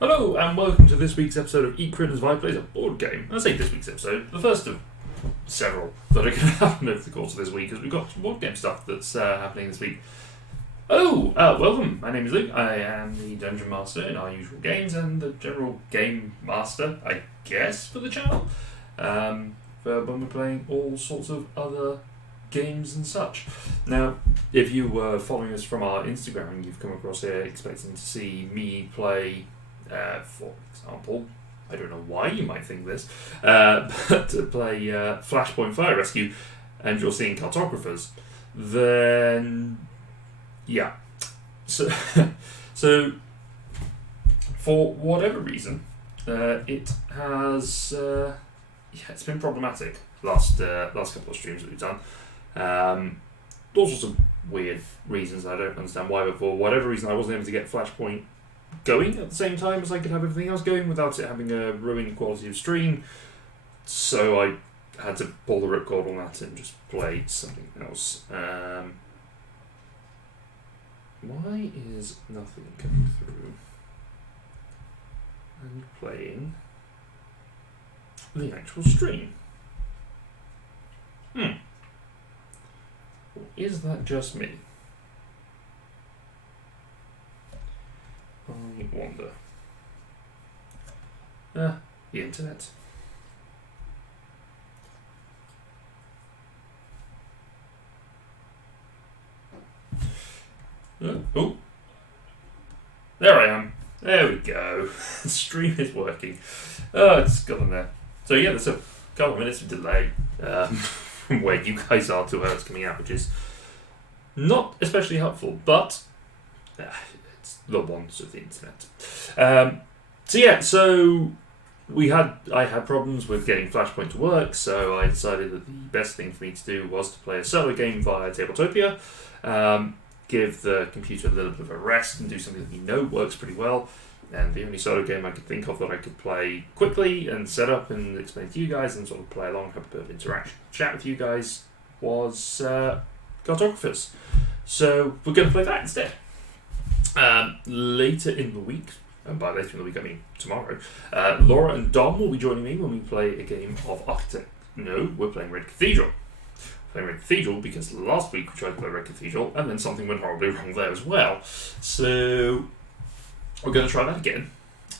Hello and welcome to this week's episode of Eat Critters Vibe Plays a board game. I say this week's episode, the first of several that are going to happen over the course of this week, because we've got some board game stuff that's happening this week. Welcome. My name is Luke. I am the Dungeon Master in our usual games and the general game master, I guess, for the channel. For when we're playing all sorts of other games and such. Now, if you were following us from our Instagram and you've come across here expecting to see me play, for example, I don't know why you might think this, but to play Flashpoint Fire Rescue, and you're seeing Cartographers, then yeah. So, for whatever reason, it has it's been problematic last couple of streams that we've done. All sorts of weird reasons. I don't understand why, but for whatever reason, I wasn't able to get Flashpoint going at the same time as I could have everything else going without it having a ruined quality of stream. So I had to pull the ripcord on that and just play something else. Why is nothing coming through? And playing the actual stream. Or is that just me? I wonder. The internet. Oh, there I am. There we go. The stream is working. Oh, it's got in there. So yeah, there's a couple of minutes of delay from where you guys are to where it's coming out, which is not especially helpful, but it's the wants of the internet. So I had problems with getting Flashpoint to work, so I decided that the best thing for me to do was to play a solo game via Tabletopia, give the computer a little bit of a rest and do something that we know works pretty well. And the only solo game I could think of that I could play quickly and set up and explain to you guys and sort of play along, have a bit of interaction, chat with you guys, was Cartographers. So we're going to play that instead. Later in the week, and by later in the week I mean tomorrow, Laura and Dom will be joining me when we play a game of Architect. No, we're playing Red Cathedral. Playing Red Cathedral because last week we tried to play Red Cathedral and then something went horribly wrong there as well. So we're going to try that again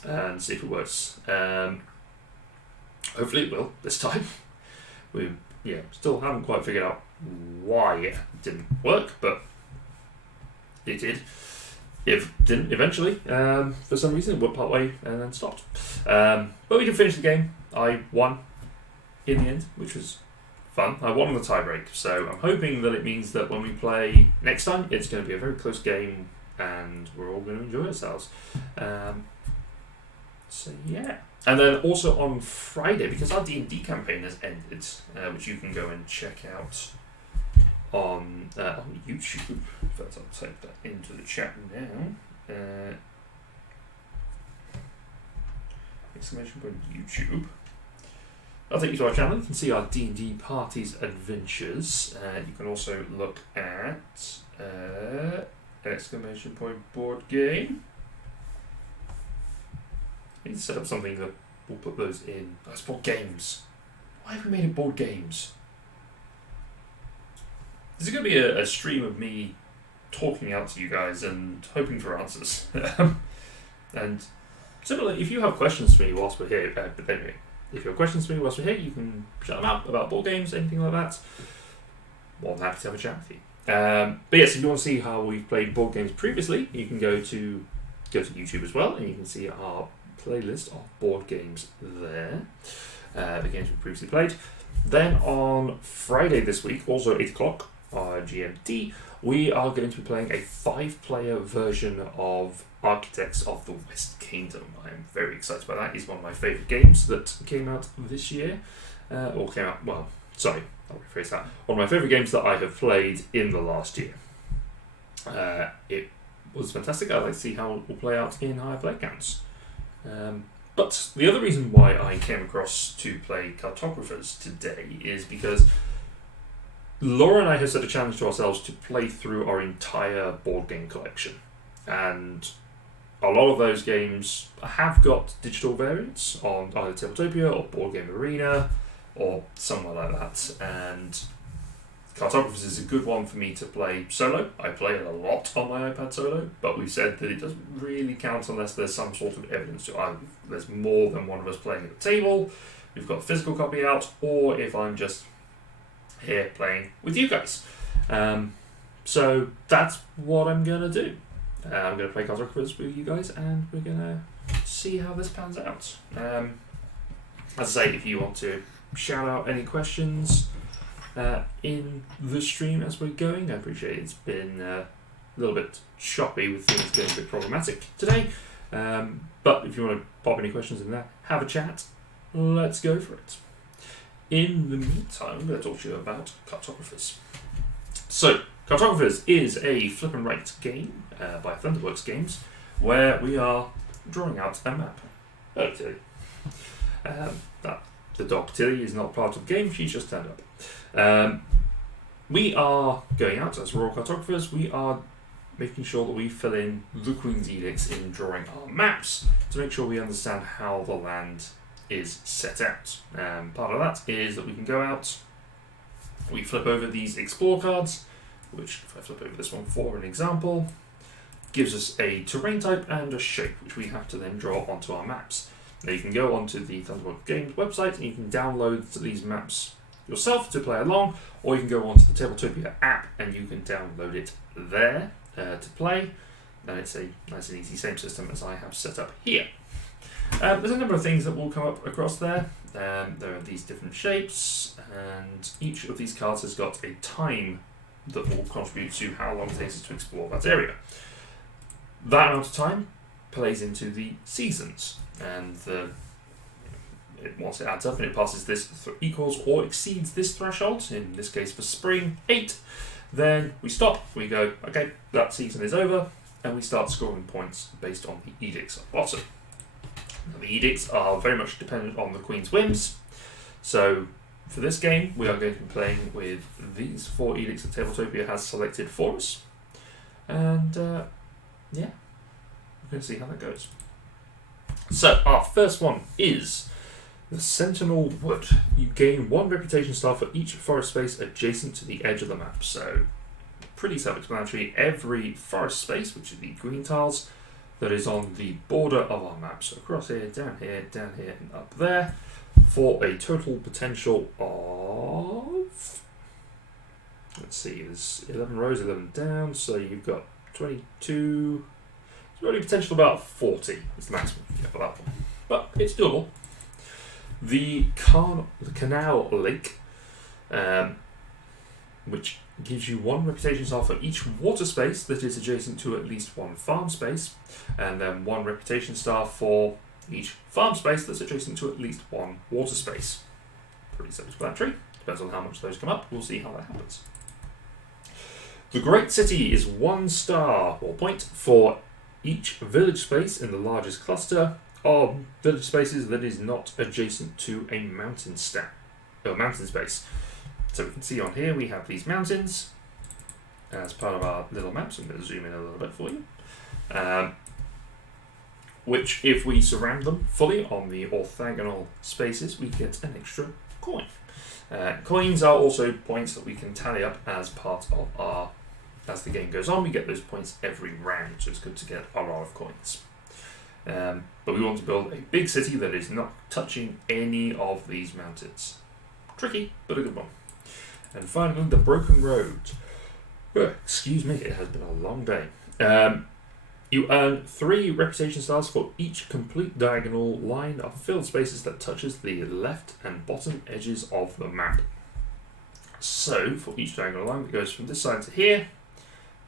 and see if it works. Hopefully it will this time. We still haven't quite figured out why it didn't work, but it did. It didn't eventually. For some reason it went part way and then stopped. But we did finish the game. I won in the end, which was fun. I won on the tiebreak, so I'm hoping that it means that when we play next time, it's going to be a very close game and we're all going to enjoy ourselves. So yeah. And then also on Friday, because our D&D campaign has ended, which you can go and check out on YouTube. In fact, I'll type that into the chat now. Exclamation point YouTube. I'll take you to our channel. You can see our D&D parties adventures. You can also look at exclamation point board game. I need to set up something that will put those in. That's board games. Why have we made it board games? This is going to be a stream of me talking out to you guys and hoping for answers. And similarly, if you have questions for me whilst we're here, but anyway, if you have questions for me whilst we're here, you can shout them out about board games, anything like that. More than happy to have a chat with you. But yes, if you want to see how we've played board games previously, you can go to YouTube as well, and you can see our playlist of board games there. The games we previously played. Then on Friday this week, also 8 o'clock, GMT, we are going to be playing a 5-player version of Architects of the West Kingdom. I am very excited about that. It's one of my favourite games that came out this year. I'll rephrase that. One of my favourite games that I have played in the last year. It was fantastic. I'd like to see how it will play out in higher play counts. But the other reason why I came across to play Cartographers today is because Laura and I have set a challenge to ourselves to play through our entire board game collection. And a lot of those games have got digital variants on either Tabletopia or Board Game Arena or somewhere like that. And Cartographers is a good one for me to play solo. I play it a lot on my iPad solo, but we've said that it doesn't really count unless there's some sort of evidence to either there's more than one of us playing at the table, we've got a physical copy out, or if I'm just here playing with you guys. So that's what I'm going to do. I'm going to play Cartographers with you guys, and we're going to see how this pans out. As I say, if you want to shout out any questions in the stream as we're going, I appreciate it's been a little bit choppy with things getting a bit problematic today. But if you want to pop any questions in there, have a chat, let's go for it. In the meantime, I'm going to talk to you about Cartographers. So, Cartographers is a flip and write game by Thunderworks Games, where we are drawing out a map. Oh, Tilly. The dog Tilly is not part of the game, she's just turned up. We are going out as raw cartographers. We are making sure that we fill in the Queen's Edicts in drawing our maps to make sure we understand how the land is set out. Part of that is that we can go out, we flip over these explore cards, which if I flip over this one for an example, gives us a terrain type and a shape, which we have to then draw onto our maps. Now you can go onto the Thunderworks Games website and you can download these maps yourself to play along, or you can go onto the Tabletopia app and you can download it there to play. And it's a nice and easy, same system as I have set up here. There's a number of things that will come up across there. There are these different shapes, and each of these cards has got a time that will contribute to how long it takes us to explore that area. That amount of time plays into the seasons, and once it adds up and it passes this equals or exceeds this threshold, in this case for spring 8, then we stop, we go, okay, that season is over, and we start scoring points based on the edicts at the bottom. Now, the edicts are very much dependent on the Queen's whims, so for this game we are going to be playing with these 4 edicts that Tabletopia has selected for us, and yeah, we're going to see how that goes. So our first one is the Sentinel Wood. You gain 1 reputation star for each forest space adjacent to the edge of the map. So pretty self-explanatory. Every forest space, which is the green tiles, that is on the border of our map. So across here, down here, and up there, for a total potential of, let's see, there's 11 rows, 11 down, so you've got 22. It's really potential about 40 is the maximum you get for that one. But it's doable. The Canal Lake, which gives you 1 reputation star for each water space that is adjacent to at least 1 farm space, and then 1 reputation star for each farm space that's adjacent to at least 1 water space. Pretty self-explanatory. Depends on how much those come up. We'll see how that happens. The Great City is 1 star or point for each village space in the largest cluster of village spaces that is not adjacent to a mountain space. So we can see on here we have these mountains as part of our little map. So I'm going to zoom in a little bit for you. Which, if we surround them fully on the orthogonal spaces, we get an extra coin. Coins are also points that we can tally up as part of our. As the game goes on, we get those points every round, so it's good to get a lot of coins. But we want to build a big city that is not touching any of these mountains. Tricky, but a good one. And finally, the Broken Road. Excuse me, it has been a long day. You earn 3 reputation stars for each complete diagonal line of filled spaces that touches the left and bottom edges of the map. So, for each diagonal line that goes from this side to here,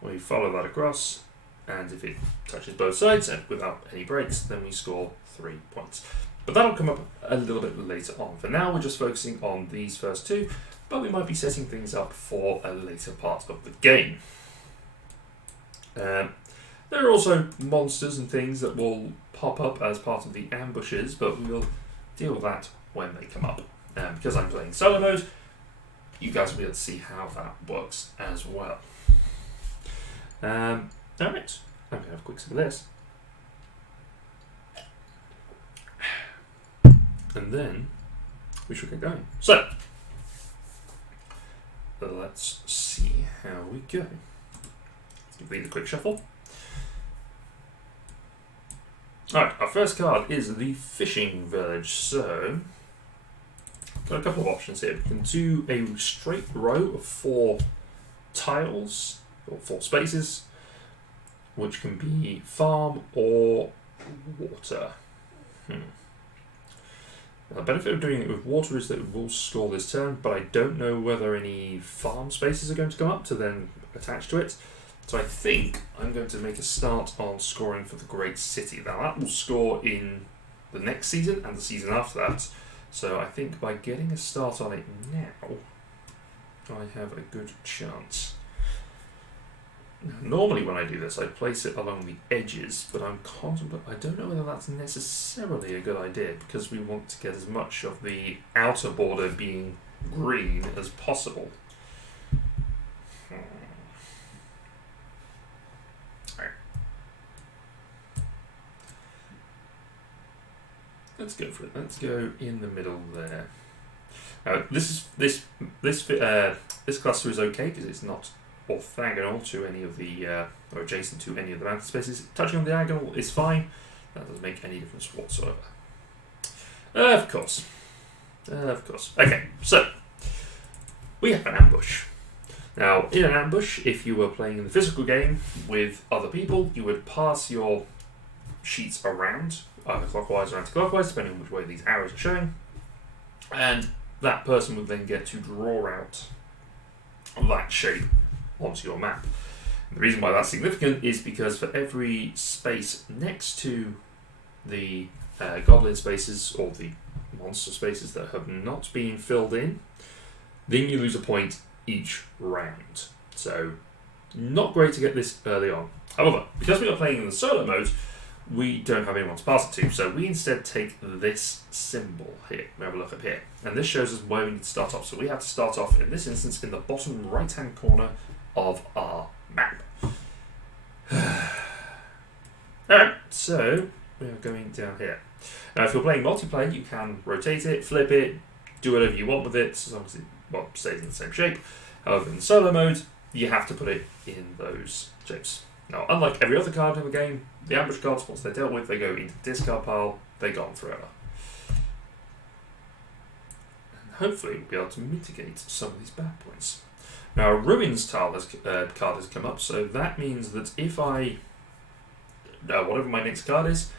we follow that across, and if it touches both sides and without any breaks, then we score 3 points. But that'll come up a little bit later on. For now, we're just focusing on these first 2, but we might be setting things up for a later part of the game. There are also monsters and things that will pop up as part of the ambushes, but we'll deal with that when they come up. Because I'm playing solo mode, you guys will be able to see how that works as well. Alright, I'm going to have a quick sip of this. and then we should get going. So, let's see how we go. Let's complete the quick shuffle. Alright, our first card is the Fishing Village. So, got a couple of options here. We can do a straight row of 4 tiles, or 4 spaces, which can be farm or water. The benefit of doing it with water is that it will score this turn, but I don't know whether any farm spaces are going to come up to then attach to it. So I think I'm going to make a start on scoring for the Great City. Now that will score in the next season and the season after that. So I think by getting a start on it now, I have a good chance. Normally when I do this, I place it along the edges, but I don't know whether that's necessarily a good idea, because we want to get as much of the outer border being green as possible. Right. Let's go for it. Let's go in the middle there. Now, this cluster is okay because it's not orthogonal to any of the, or adjacent to any of the mountain spaces. Touching on the diagonal is fine. That doesn't make any difference whatsoever. Of course. Okay, so we have an ambush. Now, in an ambush, if you were playing in the physical game with other people, you would pass your sheets around, either clockwise or anti-clockwise, depending on which way these arrows are showing, and that person would then get to draw out that shape onto your map. And the reason why that's significant is because for every space next to the goblin spaces or the monster spaces that have not been filled in, then you lose a point each round. So, not great to get this early on. However, because we are playing in the solo mode, we don't have anyone to pass it to, so we instead take this symbol here. We have a look up here, and this shows us where we need to start off. So we have to start off, in this instance, in the bottom right-hand corner of our map. Alright, so we are going down here. Now, if you're playing multiplayer, you can rotate it, flip it, do whatever you want with it, as long as it stays in the same shape. However, in solo mode, you have to put it in those shapes. Now, unlike every other card in the game, the ambush cards, once they're dealt with, they go into the discard pile, they're gone forever. And hopefully we'll be able to mitigate some of these bad points. Now, a Ruins card has come up, so that means that if I, whatever my next card is,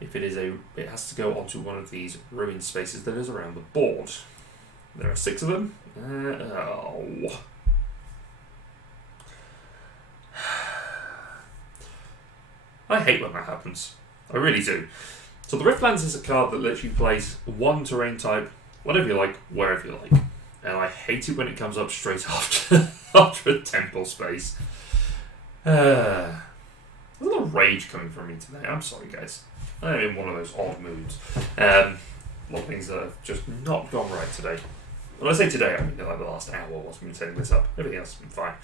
if it is it has to go onto one of these ruin spaces that is around the board. There are 6 of them. I hate when that happens. I really do. So the Riftlands is a card that lets you place one terrain type, whatever you like, wherever you like. And I hate it when it comes up straight after a temple space. There's a lot of rage coming from me today. I'm sorry, guys. I'm in one of those odd moods. A lot of things that have just not gone right today. When I say today, I mean like the last hour whilst we've been setting this up. Everything else has been fine.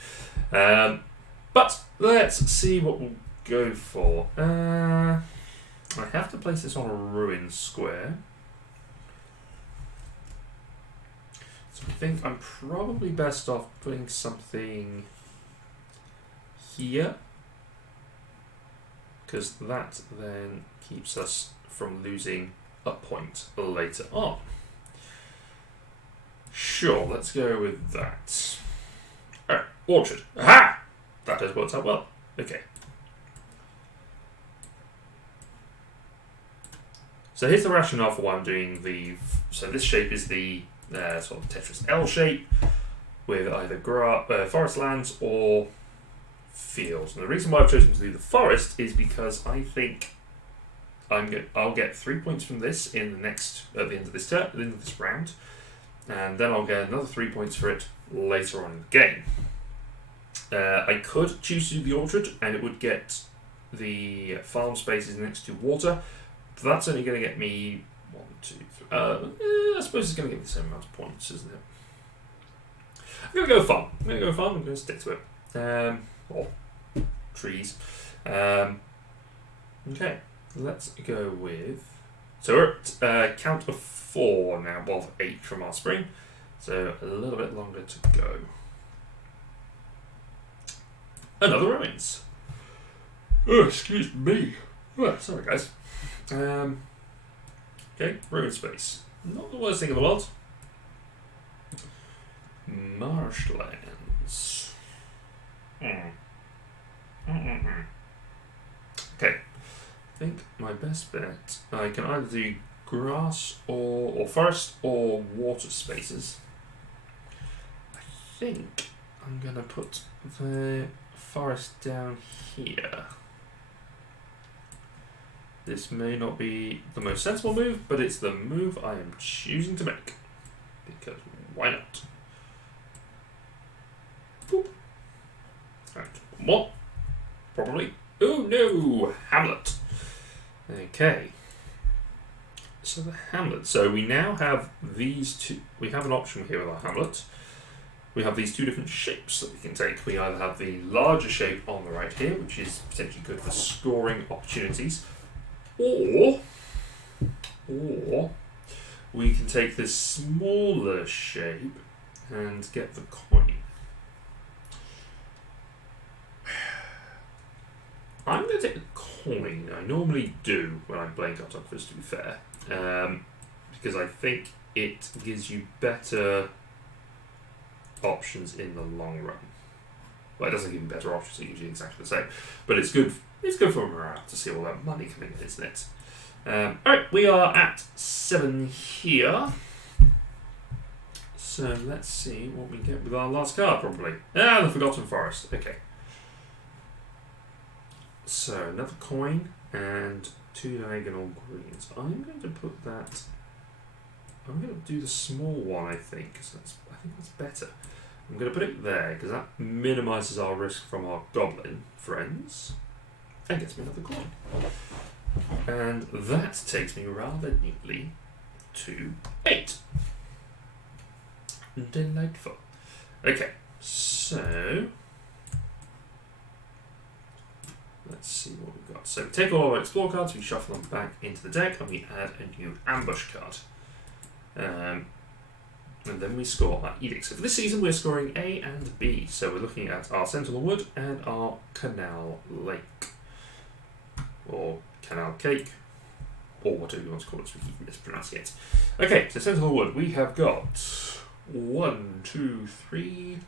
But let's see what we'll go for. I have to place this on a ruin square. So I think I'm probably best off putting something here, because that then keeps us from losing a point later on. Sure, let's go with that. Alright, orchard. Aha! That has worked out well. Okay. So here's the rationale for why I'm doing so this shape is the sort of Tetris L shape with either forest lands or fields. And the reason why I've chosen to do the forest is because I think I'll get 3 points from this at the end of this round, and then I'll get another 3 points for it later on in the game. I could choose to do the orchard, and it would get the farm spaces next to water. But that's only going to get me 1, 2, 3. I suppose it's going to get me the same amount of points, isn't it? I'm going to go farm. I'm going to stick to it. Or trees. Okay, let's go with So we're at count of 4 now, well, of 8 from our spring. So a little bit longer to go. Another ruins. Oh, excuse me. Oh, sorry, guys. Okay, ruin space. Not the worst thing in the world. Marshlands. Okay. I think my best bet, I can either do grass or forest or water spaces. I think I'm going to put the forest down here. This may not be the most sensible move, but it's the move I am choosing to make. Because why not? Boop. And one more. Probably. Oh no! Hamlet. Okay. So the hamlet. So we now have these two. We have an option here with our hamlet. We have these two different shapes that we can take. We either have the larger shape on the right here, which is potentially good for scoring opportunities, or we can take this smaller shape and get the coin. I'm going to take the coin. I normally do when I'm playing Cartographers, to be fair, because I think it gives you better options in the long run. Well, it doesn't give you better options, it gives you exactly the same. But it's good for morale to see all that money coming in, isn't it? Alright, we are at 7 here. So let's see what we get with our last card, probably. Ah, the Forgotten Forest. Okay. So another coin and 2 diagonal greens. I'm going to put that. I'm going to do the small one, I think, because I think that's better. I'm going to put it there because that minimises our risk from our goblin friends and gets me another coin. And that takes me rather neatly to 8. Delightful. Okay, so let's see what we've got. So we take all our explore cards, we shuffle them back into the deck, and we add a new ambush card. And then we score our edict. So for this season, we're scoring A and B. So we're looking at our Sentinel Wood and our Canal Lake. Or Canal Cake. Or whatever you want to call it, so we keep mispronouncing it. Okay, so Sentinel Wood, we have got 1, 2, 3,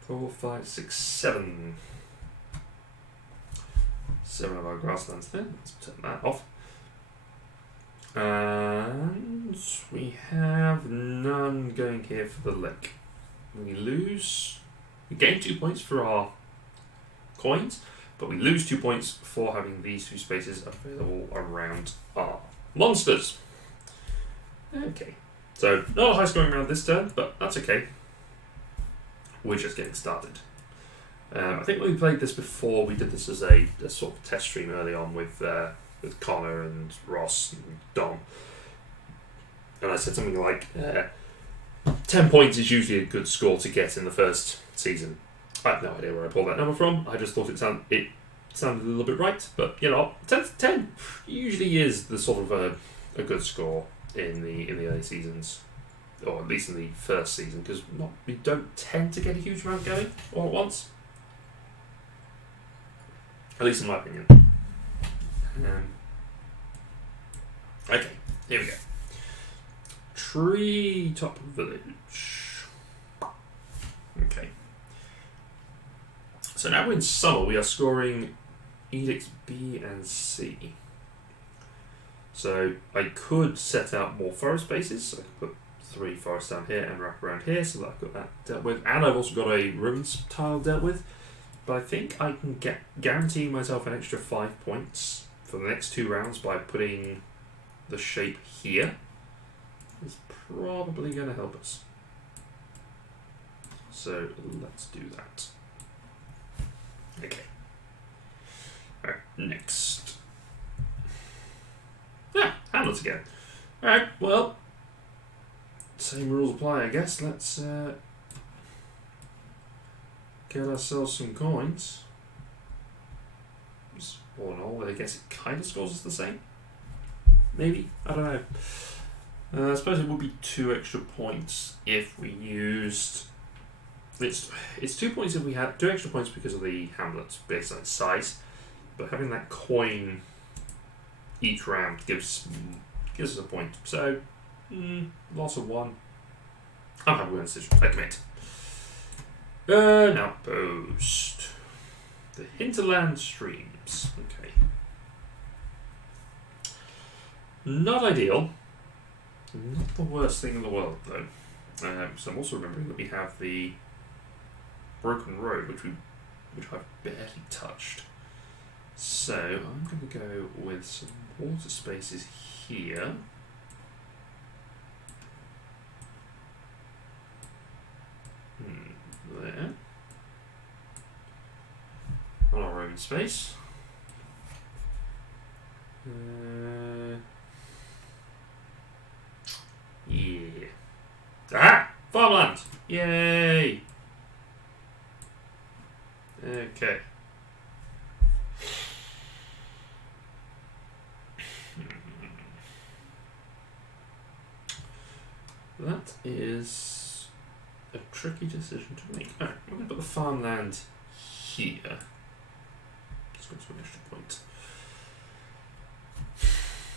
4, 5, 6, 7. 7 of our grasslands there. Let's turn that off. And we have none going here for the lake. We gain 2 points for our coins, but we lose 2 points for having these 2 spaces available around our monsters. Okay, so not a high scoring round this turn, but that's okay. We're just getting started. I think when we played this before, we did this as a sort of test stream early on with Connor and Ross and Dom. And I said something like 10 points is usually a good score to get in the first season. I have no idea where I pulled that number from. I just thought it sounded a little bit right. But, 10 usually is the sort of a good score in the early seasons. Or at least in the first season, because we don't tend to get a huge amount going all at once. At least in my opinion. Okay, here we go. Treetop Village. Okay. So now we're in summer, we are scoring edicts B and C. So I could set out more forest bases. So I could put 3 forests down here and wrap around here so that I've got that dealt with. And I've also got a ruins tile dealt with. But I think I can guarantee myself an extra 5 points for the next 2 rounds by putting the shape here. It's probably going to help us. So let's do that. Okay. Alright, next. Hamlets again. Alright, well, same rules apply, I guess. Let's get ourselves some coins. All in all, I guess it kind of scores us the same. maybe? I don't know. I suppose it would be 2 extra points if we used... It's 2 points if we had 2 extra points because of the hamlet based on its size, but having that coin each round gives us a point. So, loss of 1. I'm happy with the decision. I commit. Now post. The hinterland streams. Okay. Not ideal. Not the worst thing in the world, though. So I'm also remembering that we have the broken road, which I've barely touched. So I'm going to go with some water spaces here. There. On our own space. Yeah. Ah! Farmland! Yay! Okay. That is a tricky decision to make. Alright, we're going to put the farmland here. Just going to an extra point.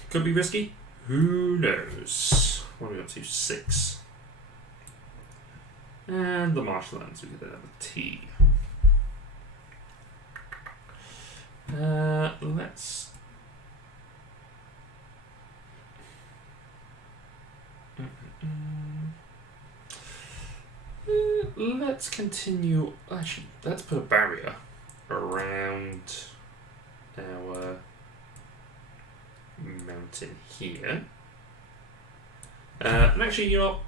Could be risky. Who knows? What are we up to? 6. And the marshlands, we get another T. Let's continue. Actually, let's put a barrier around our mountain here. And actually, you know,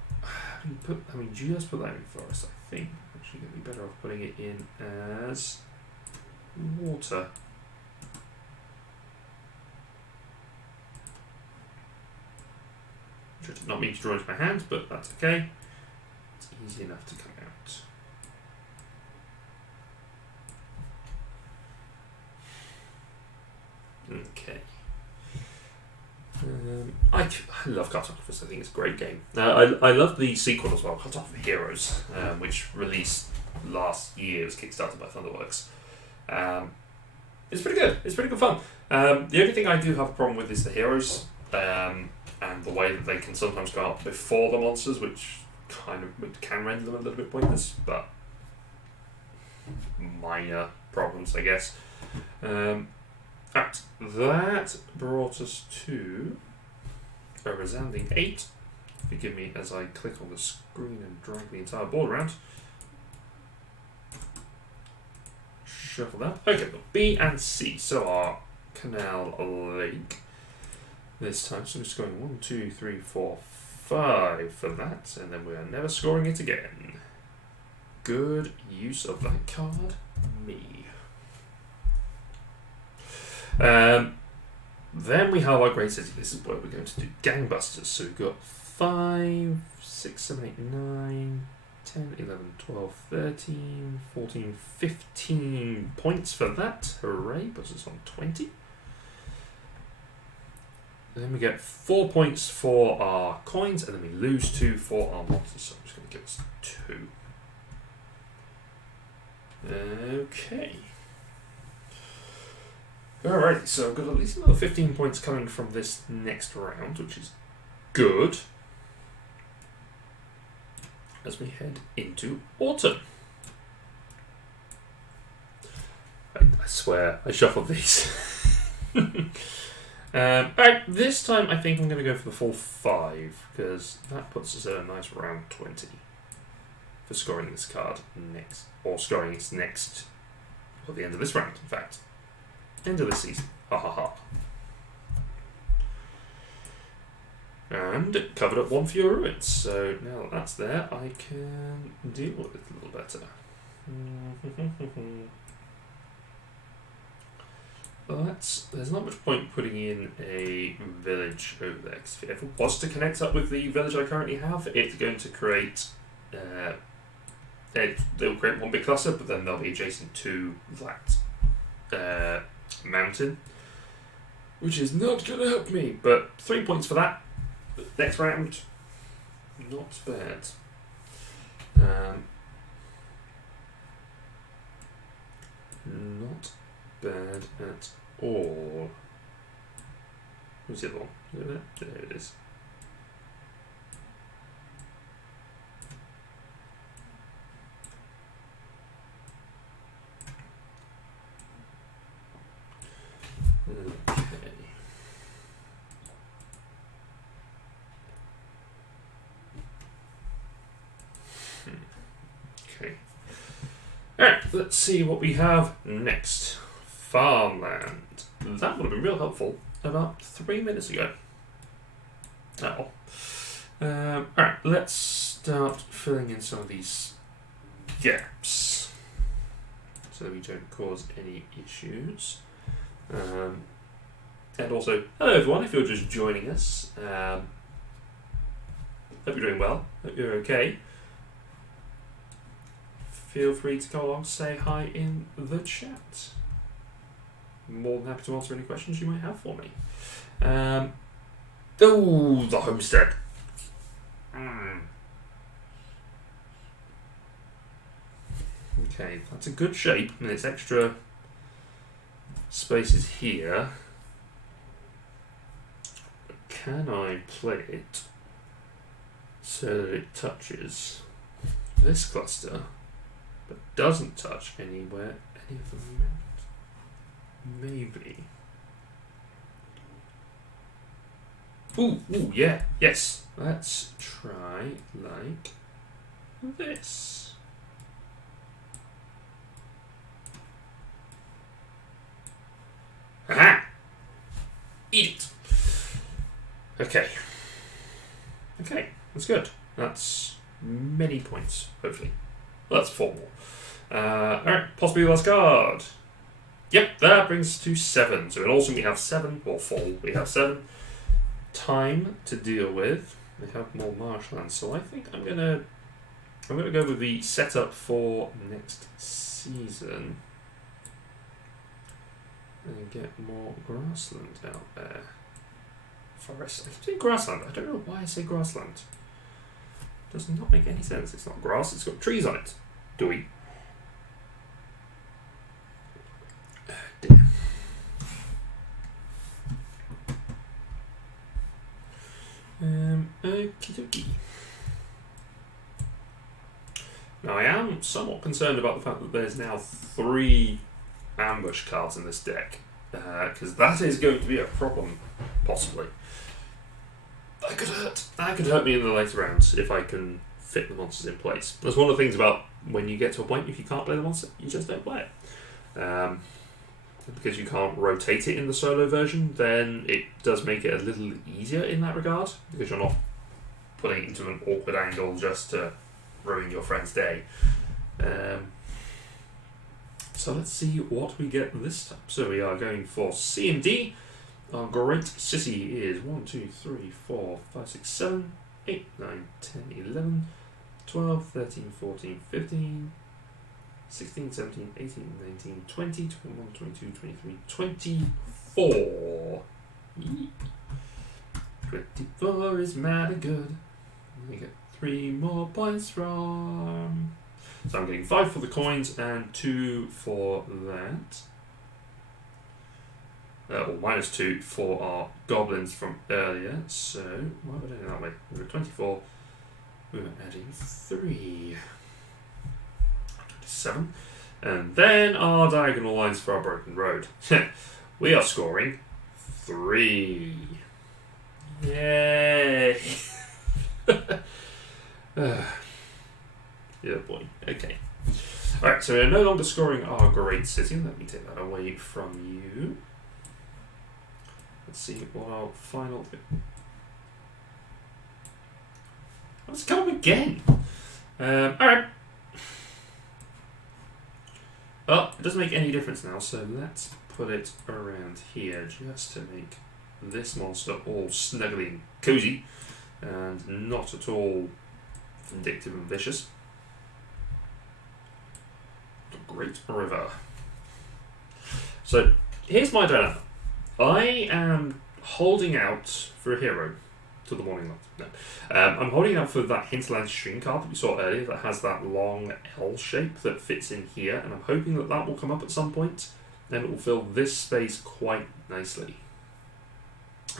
just put that in forest. I think actually going to be better off putting it in as water. Which I did not mean to draw into my hand, but that's okay. It's easy enough to come out. Okay. I love Cartographers. I think it's a great game. I love the sequel as well, Cartographer Heroes, which released last year. It was kickstarted by Thunderworks. It's pretty good. It's pretty good fun. The only thing I do have a problem with is the heroes, and the way that they can sometimes go out before the monsters, which can render them a little bit pointless, but minor problems, I guess. That brought us to a resounding 8. Forgive me as I click on the screen and drag the entire board around. Shuffle that. Okay, but B and C. So our canal lake this time. So we're just going 1, 2, 3, 4, 5 for that, and then we are never scoring it again. Good use of that card, me. Then we have our great city. This is where we're going to do gangbusters. So we've got 5, 6, 7, 8, 9, 10, 11, 12, 13, 14, 15 points for that. Hooray, puts us on 20. And then we get 4 points for our coins, and then we lose 2 for our monsters. So I'm just going to give us 2. Okay. Alright, so I've got at least another 15 points coming from this next round, which is good. As we head into autumn. I swear, I shuffled these. Alright, this time I think I'm going to go for the full 5, because that puts us at a nice round 20 for scoring this card next, or scoring its next, or the end of this round, in fact. End of the season. Ha ha ha. And covered up 1 for your ruins. So now that that's there, I can deal with it a little better. Well, there's not much point putting in a village over there, because if it ever was to connect up with the village I currently have, it's going to create they'll create one big cluster, but then they'll be adjacent to that mountain, which is not going to help me. But 3 points for that. Next round, not bad. Not bad at all. What's the other one? Is it there? There it is. Okay. Okay. Alright, let's see what we have next. Farmland. That would have been real helpful about 3 minutes ago. Oh. Alright, let's start filling in some of these gaps so that we don't cause any issues. And also, hello everyone, if you're just joining us. Hope you're doing well. Hope you're okay. Feel free to come along, say hi in the chat. More than happy to answer any questions you might have for me. Oh, the homestead. Okay, that's a good shape, and its extra spaces here. Can I play it so that it touches this cluster, but doesn't touch anywhere any of them? Maybe. Ooh, yeah, yes. Let's try like this. Aha! Eat it. Okay. Okay, that's good. That's many points, hopefully. Well, that's 4 more. Alright, possibly the last card. Yep, that brings us to 7. So in all, we have 7, or fall, we have 7. Time to deal with. We have more marshlands, so I think I'm gonna go with the setup for next season and get more grassland out there. Forest. I keep saying grassland. I don't know why I say grassland. Does not make any sense. It's not grass. It's got trees on it. Do we? Dear. Okie dokie. Now I am somewhat concerned about the fact that there's now 3 ambush cards in this deck, because that is going to be a problem, possibly. That could hurt. That could hurt me in the later rounds if I can fit the monsters in place. That's one of the things about when you get to a point, if you can't play the monster, you just don't play it. Because you can't rotate it in the solo version, then it does make it a little easier in that regard, because you're not putting it into an awkward angle just to ruin your friend's day. So let's see what we get this time. So we are going for C and D. Our great sissy is 1, 2, 3, 4, 5, 6, 7, 8, 9, 10, 11, 12, 13, 14, 15, 16, 17, 18, 19, 20, 21, 22, 23, 24. 24 is mighty good. We get 3 more points from... So I'm getting 5 for the coins and 2 for that. Or minus 2 for our goblins from earlier. So, why would I do it that way? We were 24. We were adding 3. 27. And then our diagonal lines for our broken road. We are scoring 3. Yay! Yeah, boy. Okay. Alright, so we're no longer scoring our great city. Let me take that away from you. Let's see what our final... Let's come again! Alright. Well, it doesn't make any difference now, so let's put it around here just to make this monster all snuggly and cozy and not at all vindictive and vicious. The Great River. So here's my dilemma. I am holding out for a hero till the morning light. No. I'm holding out for that Hinterland stream card that we saw earlier that has that long L shape that fits in here, and I'm hoping that that will come up at some point, and it will fill this space quite nicely.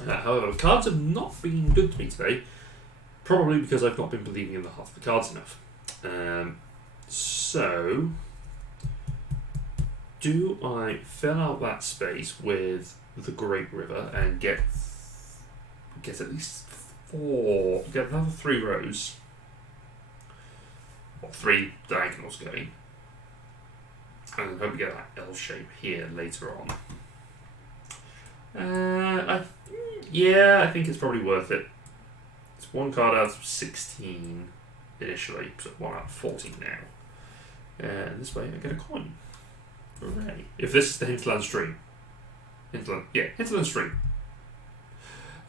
However, the cards have not been good to me today, probably because I've not been believing in the half the cards enough. So, do I fill out that space with the Great River and get at least get another 3 rows, or 3 diagonals going, and then hope we get that L shape here later on. I think it's probably worth it. It's 1 card out of 16 initially, so 1 out of 14 now. And this way I get a coin. Hooray. If this is the Hinterland stream. Hinterland stream.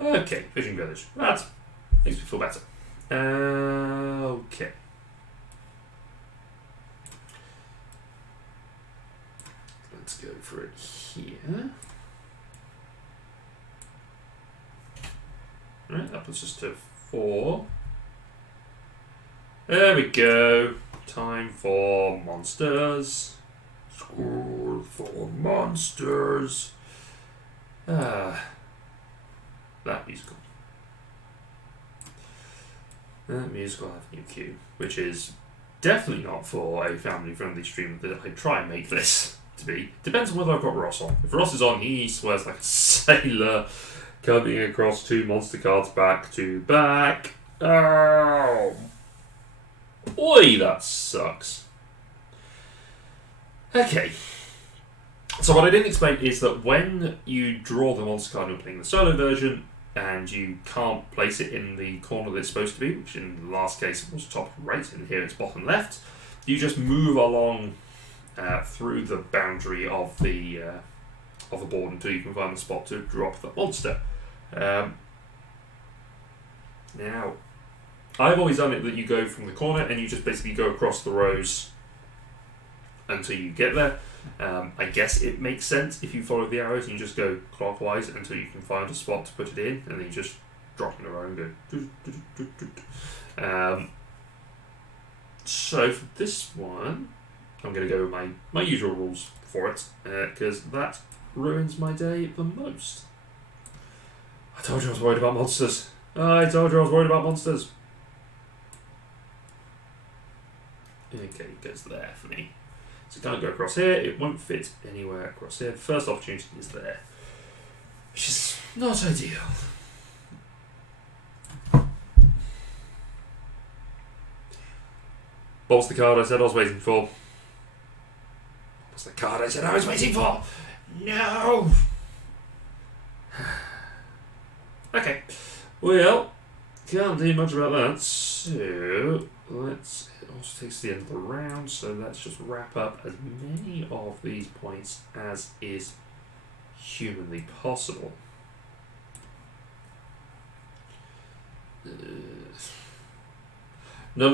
Okay, Fishing Village. That makes me feel better. Okay. Let's go for it here. Right, that puts us to 4. There we go. Time for monsters. School for monsters. That musical. That musical Avenue Q, which is definitely not for a family-friendly stream that I try and make this to be. Depends on whether I've got Ross on. If Ross is on, he swears like a sailor, coming across 2 monster cards back to back. Oh, oi, that sucks. Okay. So what I didn't explain is that when you draw the monster card and you're playing the solo version, and you can't place it in the corner that it's supposed to be, which in the last case was top right, and here it's bottom left, you just move along through the boundary of the board until you can find the spot to drop the monster. Now, I've always done it that you go from the corner and you just basically go across the rows until you get there. I guess it makes sense if you follow the arrows and you just go clockwise until you can find a spot to put it in, and then you just drop in a row and go. So for this one, I'm going to go with my usual rules for it, because that ruins my day the most. I told you I was worried about monsters. Okay, it goes there for me. So can't go across here, it won't fit anywhere across here. The first opportunity is there, which is not ideal. What was the card I said I was waiting for? What was the card I said I was waiting for? No! Okay, well, can't do much about that, so it also takes the end of the round, so let's just wrap up as many of these points as is humanly possible. None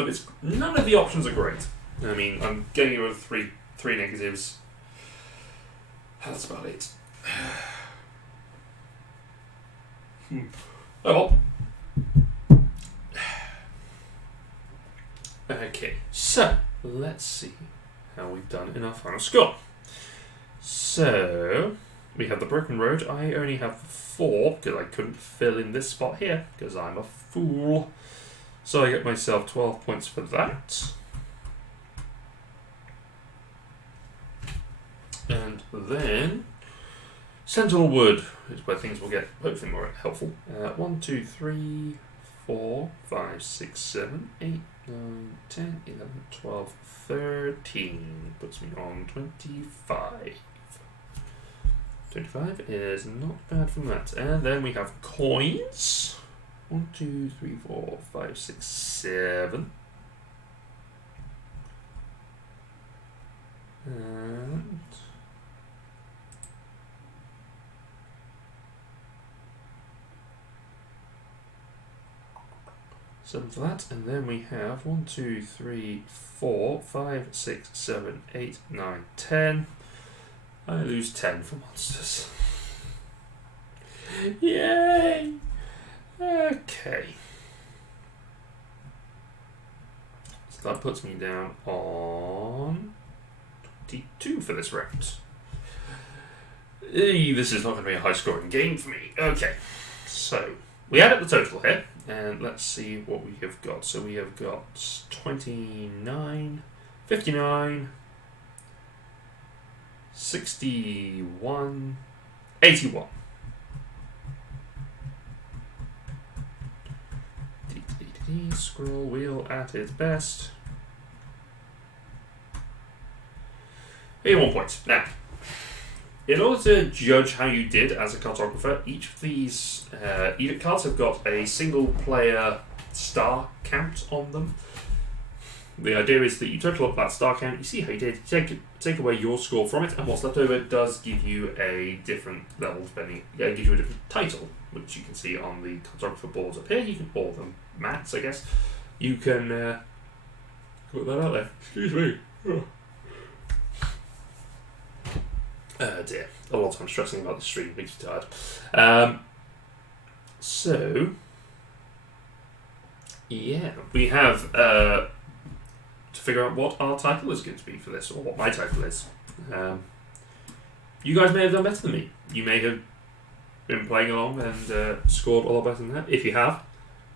of the options are great. I mean, I'm getting rid of three negatives. That's about it. Oh well. Okay, so let's see how we've done in our final score. So we have the broken road. I only have 4 because I couldn't fill in this spot here because I'm a fool. So I get myself 12 points for that. And then Sentinel Wood is where things will get hopefully more helpful. 1, 2, 3, 4, 5, 6, 7, 8, 9, 10, 11, 12, 13. Puts me on 25. 25 is not bad from that. And then we have coins. 1, 2, 3, 4, 5, 6, 7. And seven for that, and then we have 1, 2, 3, 4, 5, 6, 7, 8, 9, 10. I lose 10 for monsters. Yay! Okay. So that puts me down on 22 for this round. This is not going to be a high-scoring game for me. Okay, so we add up the total here, and let's see what we have got. So we have got 29, 59, 61, 81. Scroll wheel at its best. 81 points. Now, in order to judge how you did as a cartographer, each of these edict cards have got a single player star count on them. The idea is that you total up that star count, you see how you did, take away your score from it, and what's left over does give you a different level depending, gives you a different title, which you can see on the cartographer boards up here. You can call them mats, I guess. You can put that out there. Excuse me. Dear. A lot of time stressing about the stream makes you tired. So, yeah, we have to figure out what our title is going to be for this, or what my title is. You guys may have done better than me. You may have been playing along and scored a lot better than that. If you have,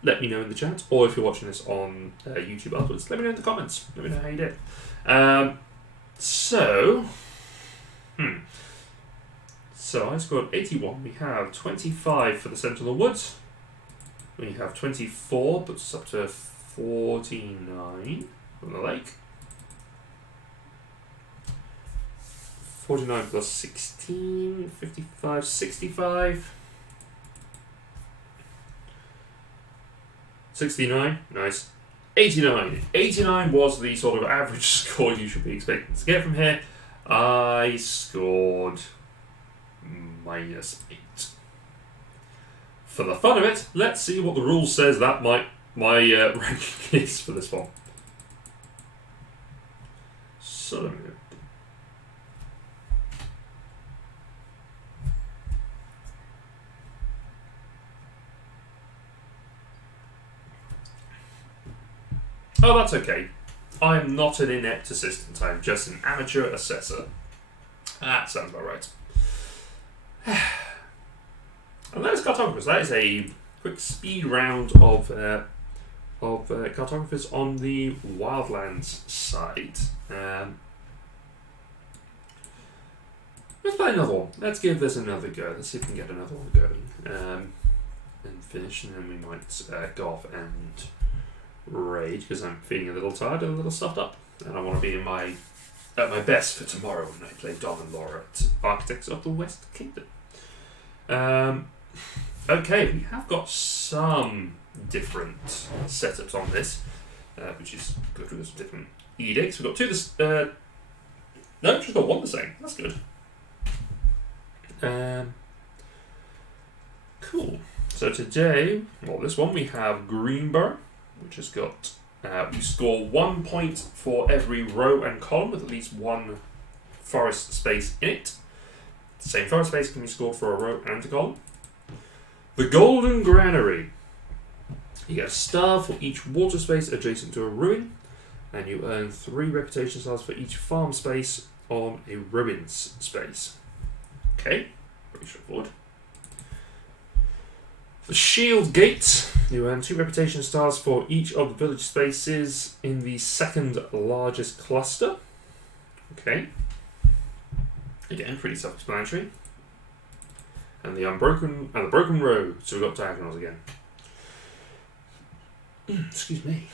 let me know in the chat, or if you're watching this on YouTube afterwards, let me know in the comments. Let me know how you did. So I scored 81. We have 25 for the Sentinel Woods. We have 24, puts us up to 49 from the lake. 49 plus 16, 55, 65. 69, nice. 89. 89 was the sort of average score you should be expecting to get from here. I scored -8. For the fun of it, let's see what the rule says that my ranking is for this one. So, oh, that's okay. I'm not an inept assistant, I'm just an amateur assessor. That sounds about right. And that is Cartographers. That is a quick speed round of Cartographers on the Wildlands side. Let's play another one. Let's give this another go. Let's see if we can get another one going and finish, and then we might go off and raid, because I'm feeling a little tired and a little stuffed up, and I want to be at my best for tomorrow when I play Dom and Laura at Architects of the West Kingdom. Okay, we have got some different setups on this, which is good. We've got some different edicts. We've got two no, we've just got one the same. That's good. Cool. So today, this one, we have Greenborough, which has got, we score 1 point for every row and column with at least one forest space in it. The same forest space can be scored for a row and a column. The Golden Granary. You get a star for each water space adjacent to a ruin, and you earn 3 reputation stars for each farm space on a ruins space. Okay, pretty straightforward. The Shield Gate, you earn 2 reputation stars for each of the village spaces in the second largest cluster. Okay. Again, pretty self-explanatory. And the Broken Road, so we've got diagonals again. Excuse me.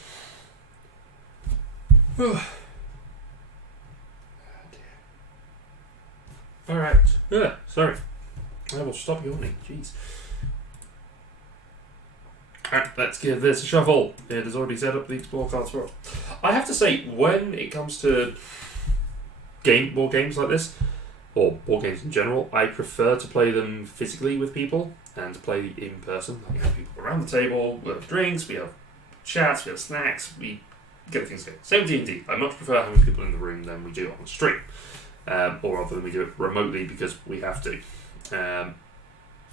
Oh dear. Alright. Sorry. I will stop yawning. Jeez. Alright, let's give this a shuffle. It has already set up the Explore cards for us. I have to say, when it comes to board games like this, or board games in general, I prefer to play them physically with people and to play in person. We have people around the table, we have drinks, we have chats, we have snacks, we get things going. Same with D&D. I much prefer having people in the room than we do on the stream. Or rather than we do it remotely because we have to.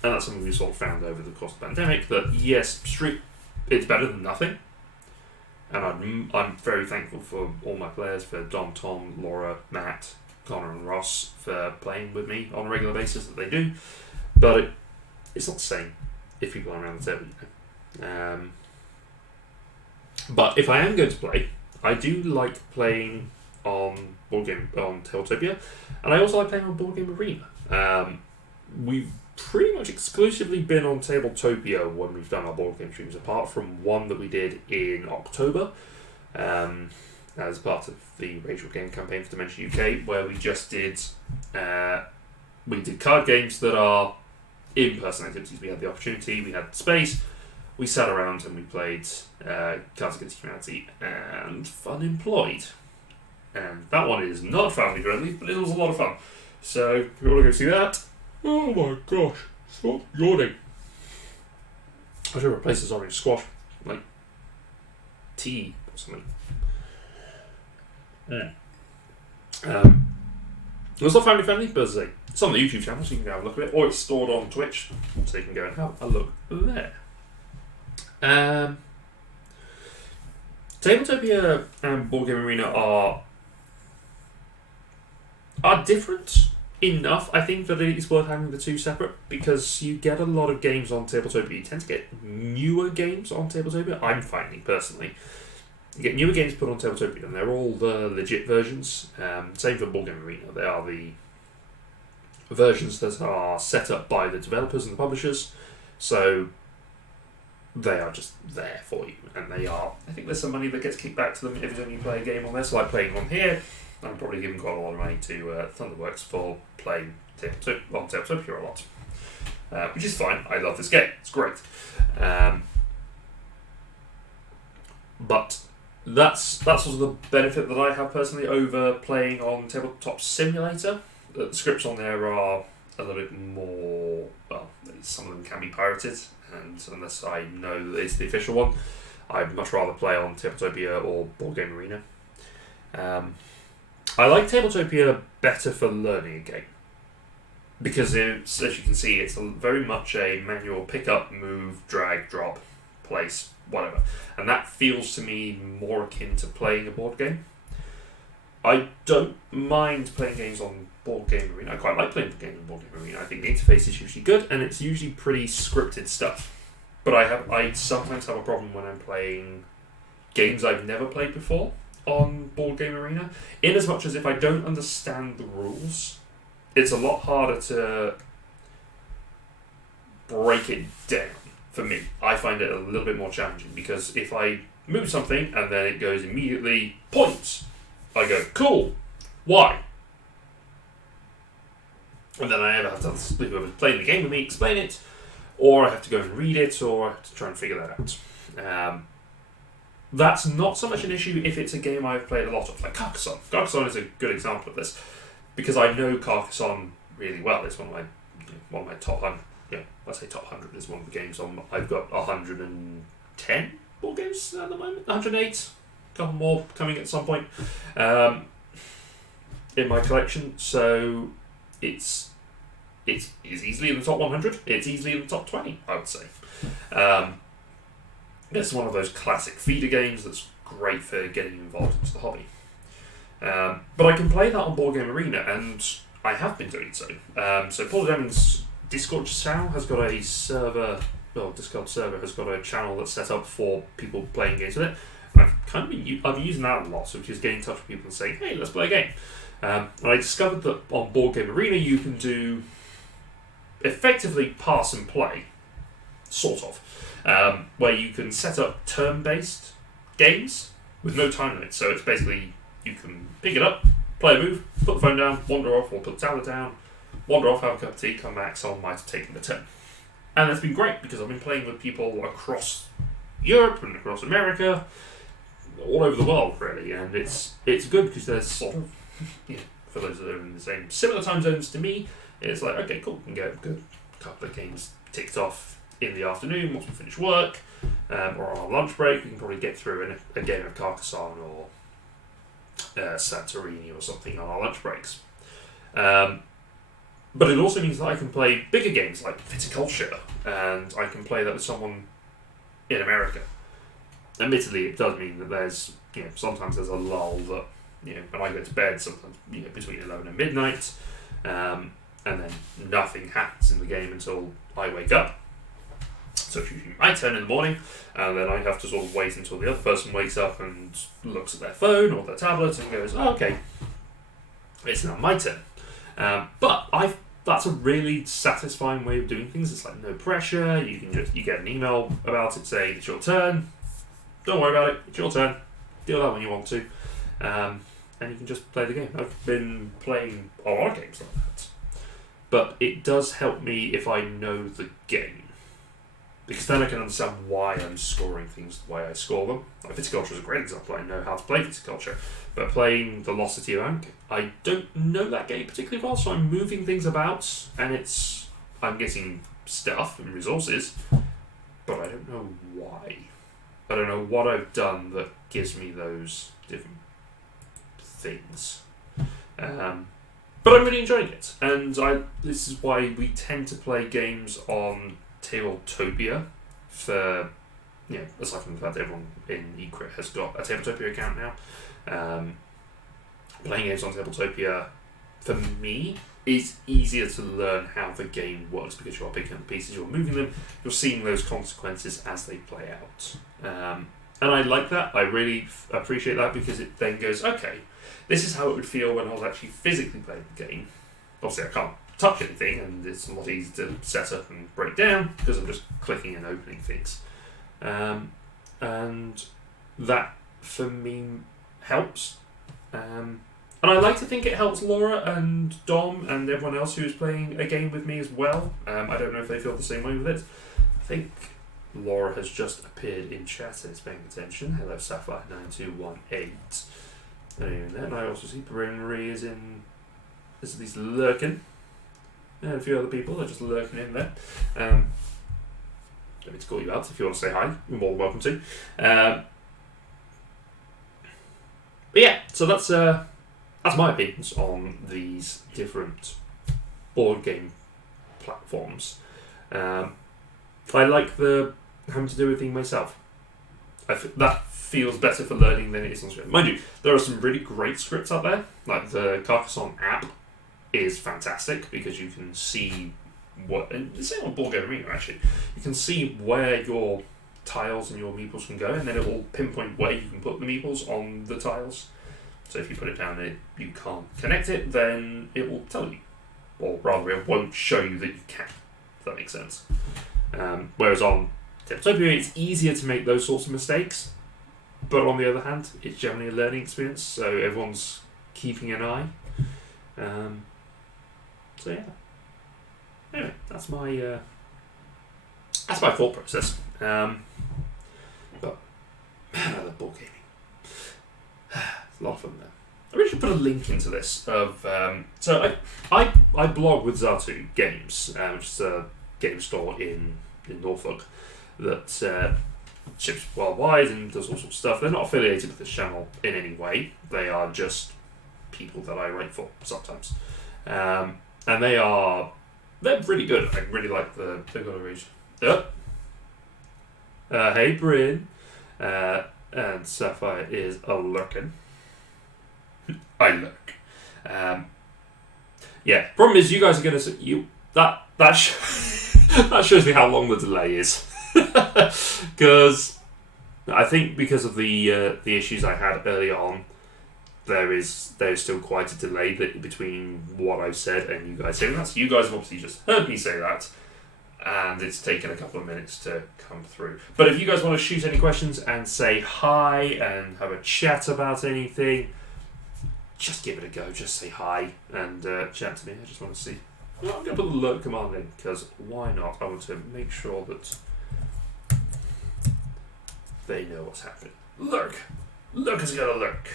and that's something we sort of found over the course of the pandemic, that yes, it's better than nothing. And I'm very thankful for all my players, for Dom, Tom, Laura, Matt, Connor and Ross, for playing with me on a regular basis that they do. But it's not the same if people are around the table, you know. But if I am going to play, I do like playing on Tabletopia, and I also like playing on Board Game Arena. We've pretty much exclusively been on Tabletopia when we've done our board game streams, apart from one that we did in October as part of the Rachel Game campaign for Dimension UK, where we just did card games that are in-person activities. We had the opportunity, we had space, we sat around and we played Cards Against Humanity and Fun Employed. And that one is not family friendly, but it was a lot of fun. So if you want to go see that, oh my gosh, stop yawning. I should replace this orange squash, like tea or something. It's not family friendly, but it's on the YouTube channel, so you can go have a look at it, or it's stored on Twitch, so you can go and have a look there. Tabletopia and Board Game Arena are different enough, I think, that it's worth having the two separate, because you get a lot of games on Tabletopia. You tend to get newer games on Tabletopia, I'm finding personally. You get newer games put on Tabletopia, and they're all the legit versions. Same for Board Game Arena. They are the versions that are set up by the developers and the publishers, so they are just there for you. And they are, I think there's some money that gets kicked back to them every time you play a game on there. So like playing on here, I'm probably giving quite a lot of money to Thunderworks for playing on Tabletopia a lot, which is fine. I love this game. It's great. But that's sort of the benefit that I have personally over playing on Tabletop Simulator. The scripts on there are a little bit more, well, some of them can be pirated, and unless I know that it's the official one, I'd much rather play on Tabletopia or Board Game Arena. I like Tabletopia better for learning a game, because it's, as you can see, it's very much a manual pick up, move, drag, drop, place, whatever, and that feels to me more akin to playing a board game. I don't mind playing games on Board Game Arena. I quite like playing games on Board Game Arena. I think the interface is usually good, and it's usually pretty scripted stuff. But I sometimes have a problem when I'm playing games I've never played before on Board Game Arena, in as much as if I don't understand the rules, it's a lot harder to break it down for me. I find it a little bit more challenging, because if I move something and then it goes immediately points, I go, cool, why? And then I either have to whoever's playing the game with me explain it, or I have to go and read it, or I have to try and figure that out. That's not so much an issue if it's a game I've played a lot of, like Carcassonne. Carcassonne is a good example of this, because I know Carcassonne really well. It's one of my top 100. Yeah, I say top 100 is one of the games on. I've got 110 board games at the moment, 108. A couple more coming at some point in my collection. So it's easily in the top 100. It's easily in the top 20, I would say. It's one of those classic feeder games that's great for getting involved into the hobby. But I can play that on Board Game Arena, and I have been doing so. So Paul Deming's Discord channel has got a server, Discord server has got a channel that's set up for people playing games with it. I've been using that a lot, so just getting in touch with people and saying, hey, let's play a game. And I discovered that on Board Game Arena you can do effectively pass and play, sort of, where you can set up turn-based games with no time limit. So it's basically, you can pick it up, play a move, put the phone down, wander off, or put the tablet down, wander off, have a cup of tea, come back, someone might have taken the turn. And that's been great, because I've been playing with people across Europe and across America, all over the world, really, and it's good, because there's sort of, for those that are in the same similar time zones to me, it's like, okay, cool, we can get a good couple of games ticked off in the afternoon once we finish work, or on our lunch break. We can probably get through a game of Carcassonne or Santorini or something on our lunch breaks. But it also means that I can play bigger games like Viticulture, and I can play that with someone in America. Admittedly, it does mean that there's, sometimes there's a lull that, when I go to bed, sometimes, between 11 and midnight, and then nothing happens in the game until I wake up. So it's usually my turn in the morning, and then I have to sort of wait until the other person wakes up and looks at their phone or their tablet and goes, oh, okay, it's now my turn. But that's a really satisfying way of doing things. It's like no pressure. You get an email about it saying it's your turn. Don't worry about it. It's your turn. Deal with that when you want to, and you can just play the game. I've been playing a lot of games like that, but it does help me if I know the game, because then I can understand why I'm scoring things the way I score them. Like Viticulture is a great example. I know how to play Viticulture, but playing Velocity Bank, I don't know that game particularly well, so I'm moving things about, and I'm getting stuff and resources, but I don't know why. I don't know what I've done that gives me those different things. But I'm really enjoying it, and this is why we tend to play games on Tabletopia for, aside from the fact that everyone in Ecrit has got a Tabletopia account now. Playing games on Tabletopia, for me, is easier to learn how the game works, because you're picking up the pieces, you're moving them, you're seeing those consequences as they play out. And I like that. I really appreciate that, because it then goes, okay, this is how it would feel when I was actually physically playing the game. Obviously, I can't touch anything, and it's a lot easier to set up and break down, because I'm just clicking and opening things. And that, for me, helps. And I like to think it helps Laura and Dom and everyone else who's playing a game with me as well. I don't know if they feel the same way with it. I think Laura has just appeared in chat and is paying attention. Hello, Sapphire9218. And I also see Bryn Marie is at least lurking. And a few other people are just lurking in there. Don't need to call you out if you want to say hi. You're more than welcome to. But yeah, so that's my opinions on these different board game platforms. I like having to do everything myself. That feels better for learning than it is on script. Mind you, there are some really great scripts out there. Like the Carcassonne app is fantastic, because you can see and the same on Board Game Arena actually. You can see where your tiles and your meeples can go, and then it will pinpoint where you can put the meeples on the tiles. So if you put it down and you can't connect it, then it will tell you. Or rather, it won't show you that you can, if that makes sense. Whereas on Tabletopia, it's easier to make those sorts of mistakes. But on the other hand, it's generally a learning experience, so everyone's keeping an eye. So yeah. Anyway, that's my thought process. But man, I love board gaming. It's a lot of fun there. I really should put a link into this of so I blog with Zatu Games, which is a game store in Norfolk that ships worldwide and does all sorts of stuff. They're not affiliated with this channel in any way. They are just people that I write for sometimes, and they're really good. I really like they've got a reach. Hey Bryn, and Sapphire is a lurking. I lurk. Yeah. Problem is, you guys are gonna that that shows me how long the delay is, because I think because of the issues I had early on, there is still quite a delay between what I've said and you guys saying that. So you guys have obviously just heard me say that, and it's taken a couple of minutes to come through. But if you guys want to shoot any questions and say hi and have a chat about anything, just give it a go. Just say hi and chat to me. I just want to see. Well, I'm going to put the lurk command in, because why not? I want to make sure that they know what's happening. Lurk! Lurk is going to lurk.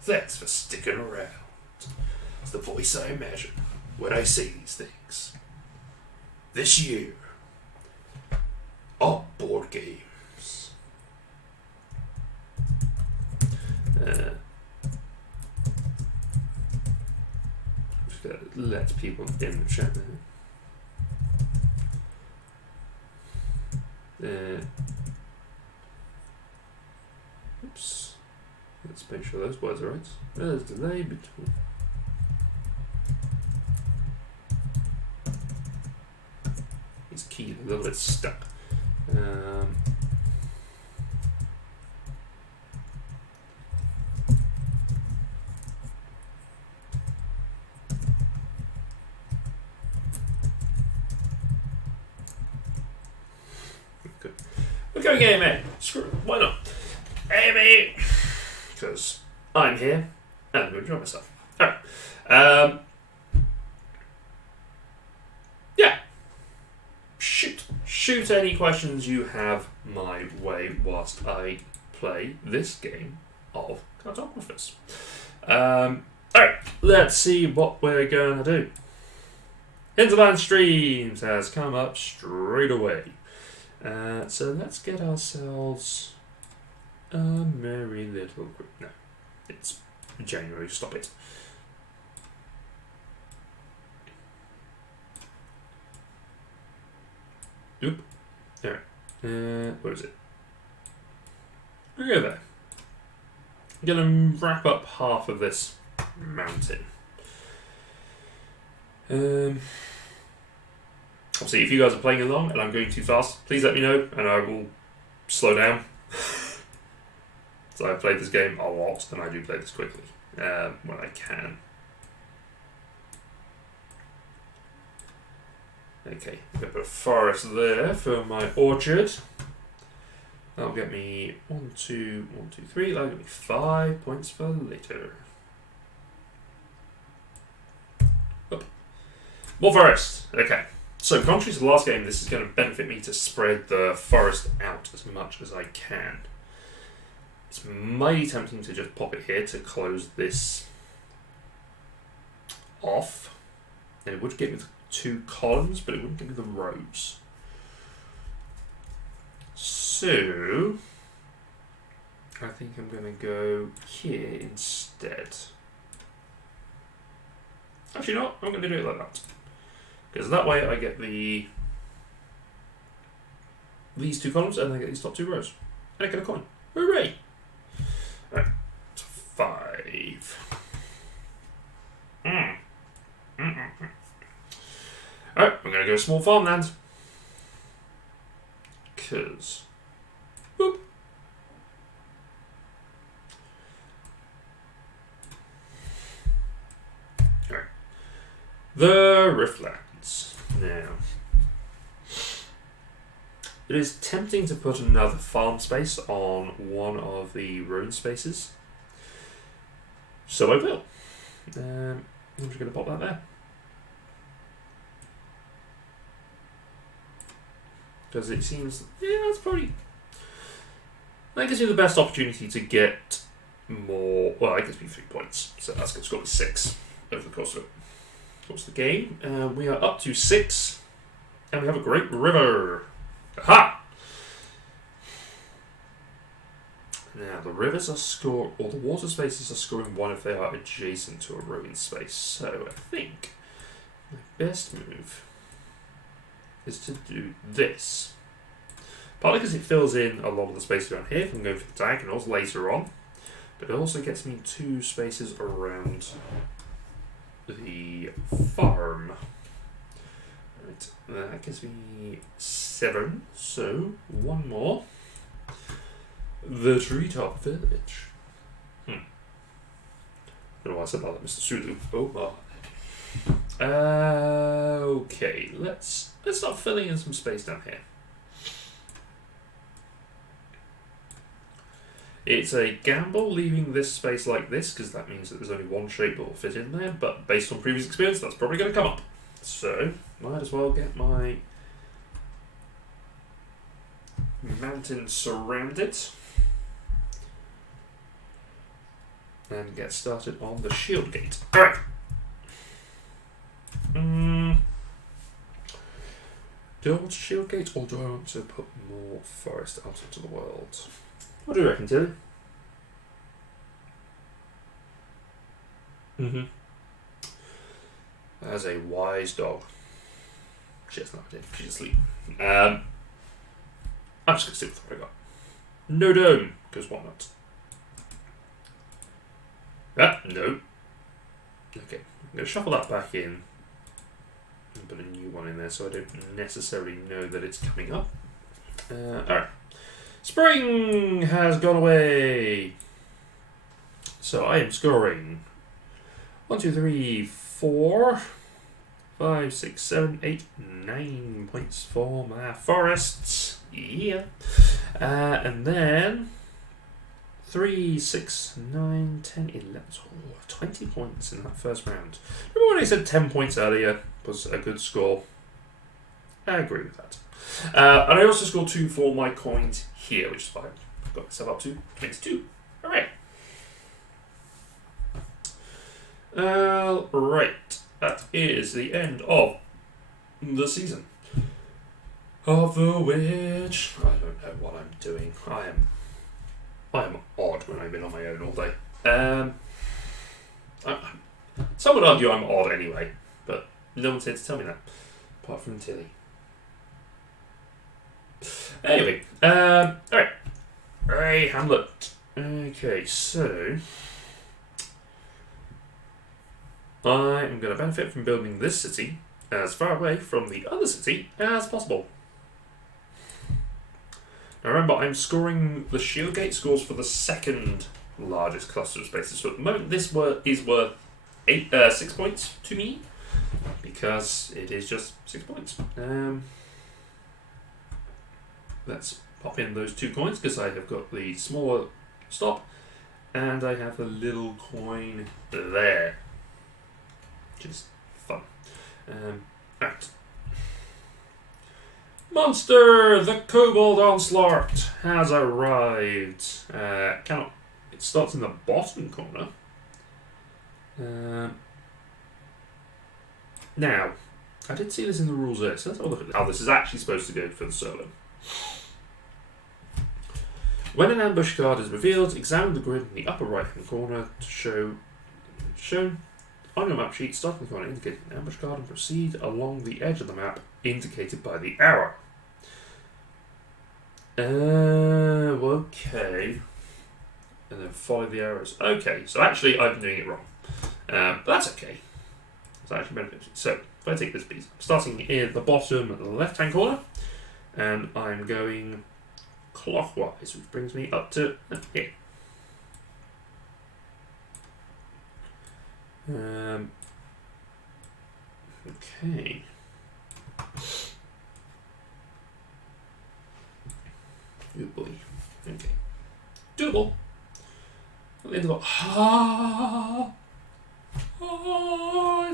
Thanks for sticking around. It's the voice I imagine when I say these things. This year, on board games. let people in the chat now. Oops. Let's make sure those words are right. There's delay between. His key a little bit stuck. Good. We're going AMA. Screw it. Why not? AMA! Because I'm here and I'm going to enjoy myself. Alright. Yeah. Shoot any questions you have my way whilst I play this game of Cartographers. Alright, let's see what we're going to do. Hinterland Streams has come up straight away. So let's get ourselves a merry little group. No, it's January, stop it. Oop. Alright. Where is it? We'll go there. I'm going to wrap up half of this mountain. Obviously, if you guys are playing along and I'm going too fast, please let me know and I will slow down. So I've played this game a lot and I do play this quickly when I can. Okay, I'm going to put a forest there for my orchard. That'll get me 1, 2, 1, 2, 3. That'll get me 5 points for later. Up. More forest. Okay. So, contrary to the last game, this is going to benefit me to spread the forest out as much as I can. It's mighty tempting to just pop it here to close this off. And it would give me the 2 columns, but it wouldn't give me the rows. So, I think I'm going to go here instead. Actually, no, I'm going to do it like that. Because that way I get these 2 columns and I get these top 2 rows. And I get a coin. Hooray! Alright, 5. Alright, we're going to go small farmland. Because... Boop. Alright. The Riftlands. Now... It is tempting to put another farm space on one of the ruin spaces. So I will. I'm just going to pop that there. Because it seems, yeah, it's probably, that gives you the best opportunity to get more, well, it gives me 3 points, so that's going to score me 6 over the course of the game. We are up to 6, and we have a great river. Aha! Now, the rivers are or the water spaces are scoring 1 if they are adjacent to a ruin space, so I think my best move is to do this. Partly because it fills in a lot of the space around here if I'm going for the diagonals later on, but it also gets me 2 spaces around the farm. Right, that gives me 7, so 1 more. The Treetop Village. I don't know why I said that, Mr. Sulu. Oh my. Okay, let's start filling in some space down here. It's a gamble leaving this space like this, because that means that there's only 1 shape that will fit in there, but based on previous experience, that's probably going to come up. So, might as well get my mountain surrounded and get started on the shield gate. Alright. Do I want a shield gate or do I want to put more forest out into the world? What do you reckon, Tilly? As a wise dog. She has no idea. She's asleep. I'm just going to stick with what I got. No dome, because why not? No. Okay, I'm going to shuffle that back in and put a new one in there so I don't necessarily know that it's coming up. Alright. Spring has gone away. So I am scoring 1, 2, 3, 4, 5, 6, 7, 8, 9 points for my forests. Yeah. And then 3, 6, 9, 10, 11, 20 points in that first round. Remember when I said 10 points earlier was a good score? I agree with that. And I also scored 2 for my coins here, which is fine. I've got myself up to 22. Alright. Right. That is the end of the season of the witch. I don't know what I'm doing. I am odd when I've been on my own all day. Some would argue I'm odd anyway, but no one's here to tell me that, apart from Tilly. Anyway, alright. Hey, Hamlet. Okay, so I am going to benefit from building this city as far away from the other city as possible. Now remember, I'm scoring the Shieldgate scores for the second largest cluster of spaces. So at the moment, this is worth 6 points to me because it is just 6 points. Let's pop in those 2 coins because I have got the smaller stop and I have a little coin there, which is fun. Right. Monster! The Kobold Onslaught has arrived. It starts in the bottom corner. Now, I did see this in the rules there, so let's have a look at how this is actually supposed to go for the solo. When an ambush card is revealed, examine the grid in the upper right hand corner to shown on your map sheet, starting the corner indicating an ambush card and proceed along the edge of the map indicated by the arrow. Okay. And then follow the arrows. Okay, so actually I've been doing it wrong. But that's okay. It's actually beneficial. So, if I take this piece, I'm starting in the bottom left hand corner, and I'm going clockwise, which brings me up to here. Okay. Good boy. Okay. Doable. At the end of it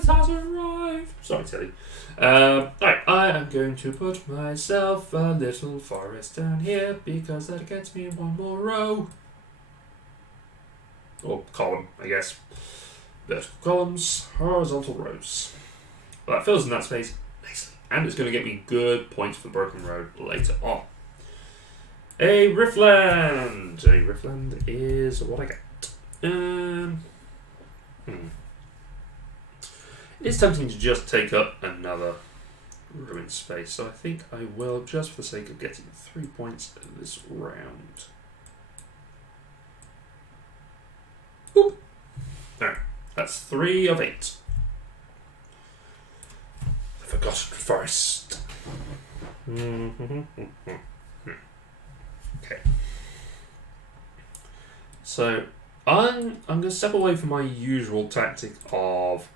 has arrived. Sorry, Tilly. Alright, I am going to put myself a little forest down here because that gets me 1 more row. Or column, I guess. Vertical columns, horizontal rows. Well, that fills in that space nicely. And it's going to get me good points for Broken Road later on. A Riftland! A Riftland is what I get. It's tempting to just take up another ruined space, so I think I will, just for the sake of getting 3 points this round. Boop. Alright, that's 3 of 8. The Forgotten Forest. Okay. So, I'm going to step away from my usual tactic of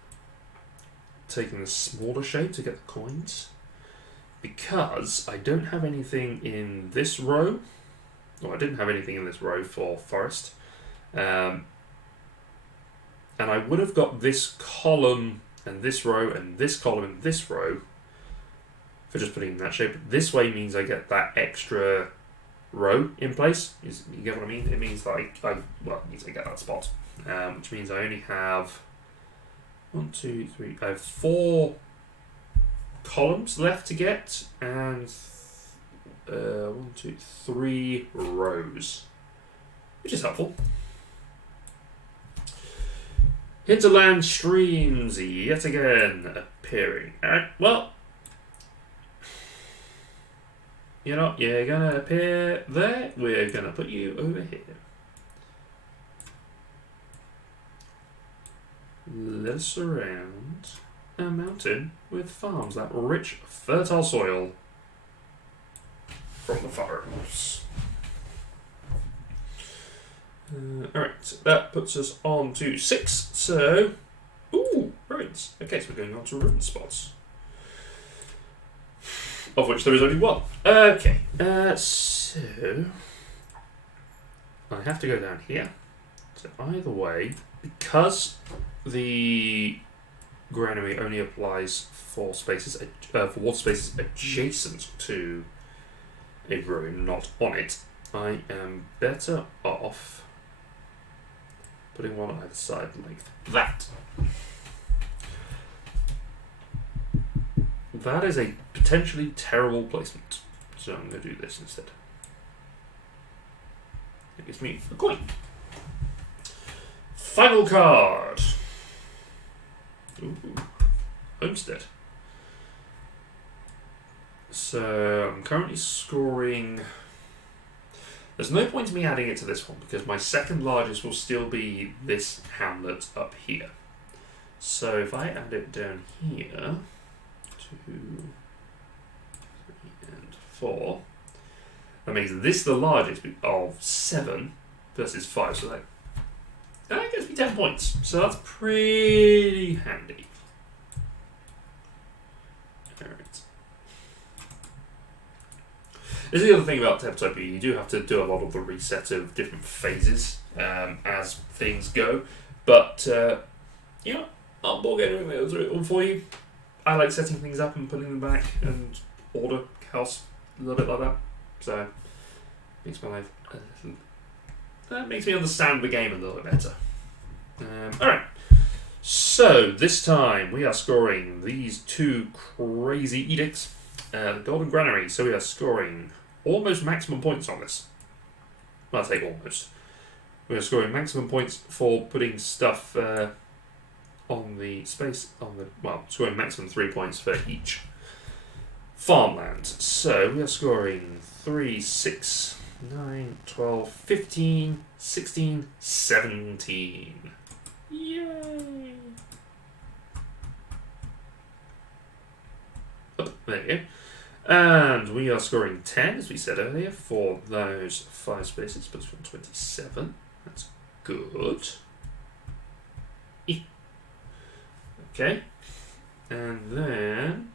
taking the smaller shape to get the coins, because I don't have anything in this row. Well, I didn't have anything in this row for forest. And I would have got this column and this row and this column and this row for just putting in that shape. This way means I get that extra row in place. You get what I mean? It means that it means I get that spot, which means I only have 1, 2, 3. I have 4 columns left to get, and 1, 2, 3 rows, which is helpful. Hinterland streams yet again appearing. Alright, well, you know, you're gonna appear there. We're gonna put you over here. Let us surround a mountain with farms, that rich, fertile soil from the farms. Alright, that puts us on to 6. So, ooh, ruins. Okay, so we're going on to ruin spots. Of which there is only 1. Okay, so I have to go down here. So either way, because the granary only applies for spaces for water spaces adjacent to a ruin, not on it, I am better off putting one on either side like that. That is a potentially terrible placement, so I'm going to do this instead. It gives me a coin. Final card. Ooh, Homestead. So I'm currently scoring. There's no point in me adding it to this one because my second largest will still be this hamlet up here. So if I add it down here, 2, 3, and 4, that makes this the largest of 7 versus 5. So that gives me 10 points. So that's pretty handy. Alright. This is the other thing about Tabletopia. You do have to do a lot of the reset of different phases as things go. But, you know, I'll do it all for you. I like setting things up and putting them back and order house a little bit like that. So, makes my life a little... That makes me understand the game a little bit better. Alright. So, this time we are scoring these 2 crazy edicts. The Golden Granary. So we are scoring almost maximum points on this. Well, I say almost. We are scoring maximum points for putting stuff on the space, scoring maximum 3 points for each farmland. So we are scoring 3, 6, 9, 12, 15, 16, 17. Yay! Oh, there you go. And we are scoring 10, as we said earlier, for those 5 spaces, but it's 27. That's good. Okay. And then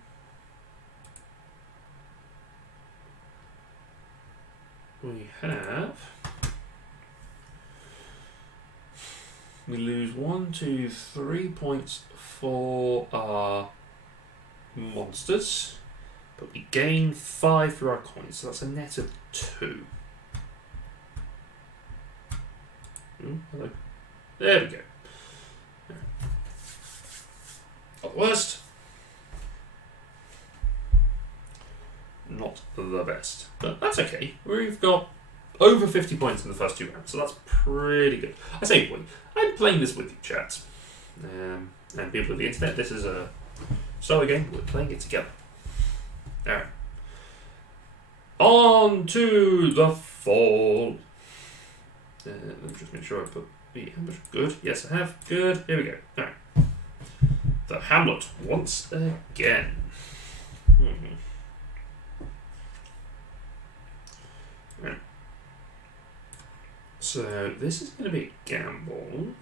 we lose 1, 2, 3 points for our monsters. But we gain 5 for our coins, so that's a net of 2. Ooh, hello. There we go. Not the worst. Not the best. But that's okay. We've got over 50 points in the first 2 rounds, so that's pretty good. I say, I'm playing this with you, chat. And people of the internet, this is a solo game, we're playing it together. Alright. On to the fall. Let me just make sure I put the ambush. Good. Yes, I have. Good. Here we go. Alright. The Hamlet once again. Right. So this is going to be a gamble.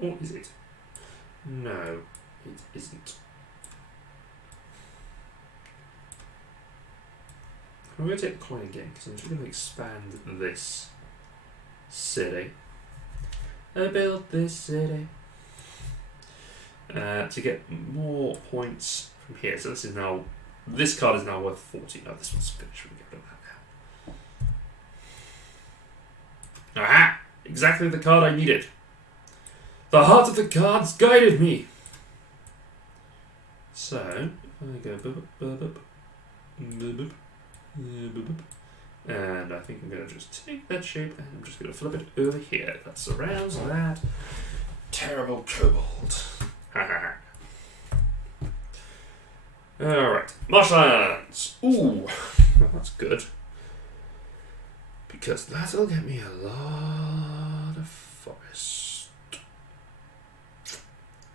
Or is it? No, it isn't. I'm going to take the coin again because I'm just going to expand this city. I built this city to get more points from here. So this card is now worth 40. No, this one's finished. We get rid of that now. Aha! Exactly the card I needed. The heart of the cards guided me. So if I go And I think I'm going to just take that shape and I'm just going to flip it over here. That surrounds that terrible kobold. Alright, marshlands. Ooh, well, that's good. Because that'll get me a lot of forest.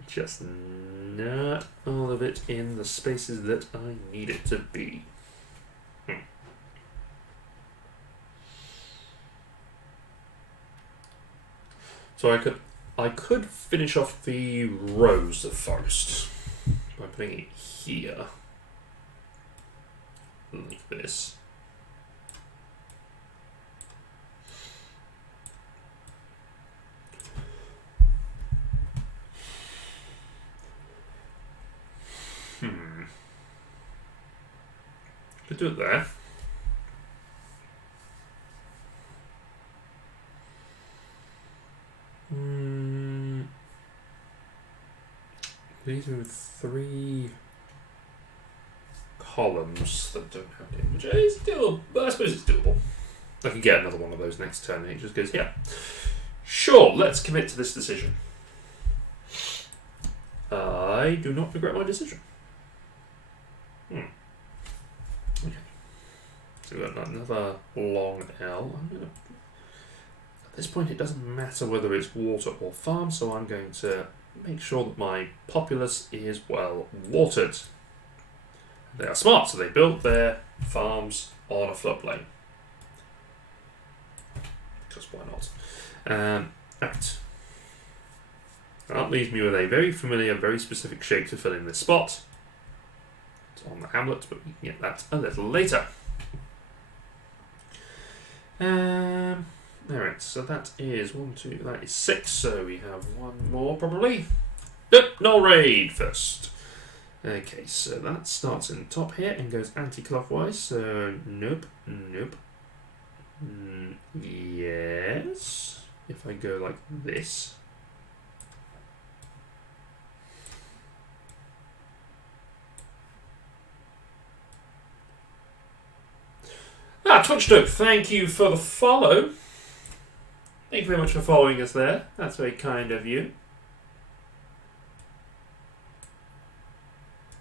Just not all of it in the spaces that I need it to be. So I could finish off the rows of forest by putting it here, like this. Could do it there. These are 3 columns that don't have the image. It's doable, but I suppose it's doable. I can get another one of those next turn and it just goes, yeah. Sure, let's commit to this decision. I do not regret my decision. Okay. So we've got another long L. At this point, it doesn't matter whether it's water or farm, so I'm going to make sure that my populace is well watered. They are smart, so they built their farms on a floodplain. Because why not? Right. That leaves me with a very familiar, very specific shape to fill in this spot. It's on the hamlet, but we can get that a little later. Alright, so that is 1, 2, that is 6, so we have one more probably. Nope, null raid first. Okay, so that starts in the top here and goes anti-clockwise, so nope, nope. Yes, if I go like this. Twitchdope, thank you for the follow. Thank you very much for following us there. That's very kind of you.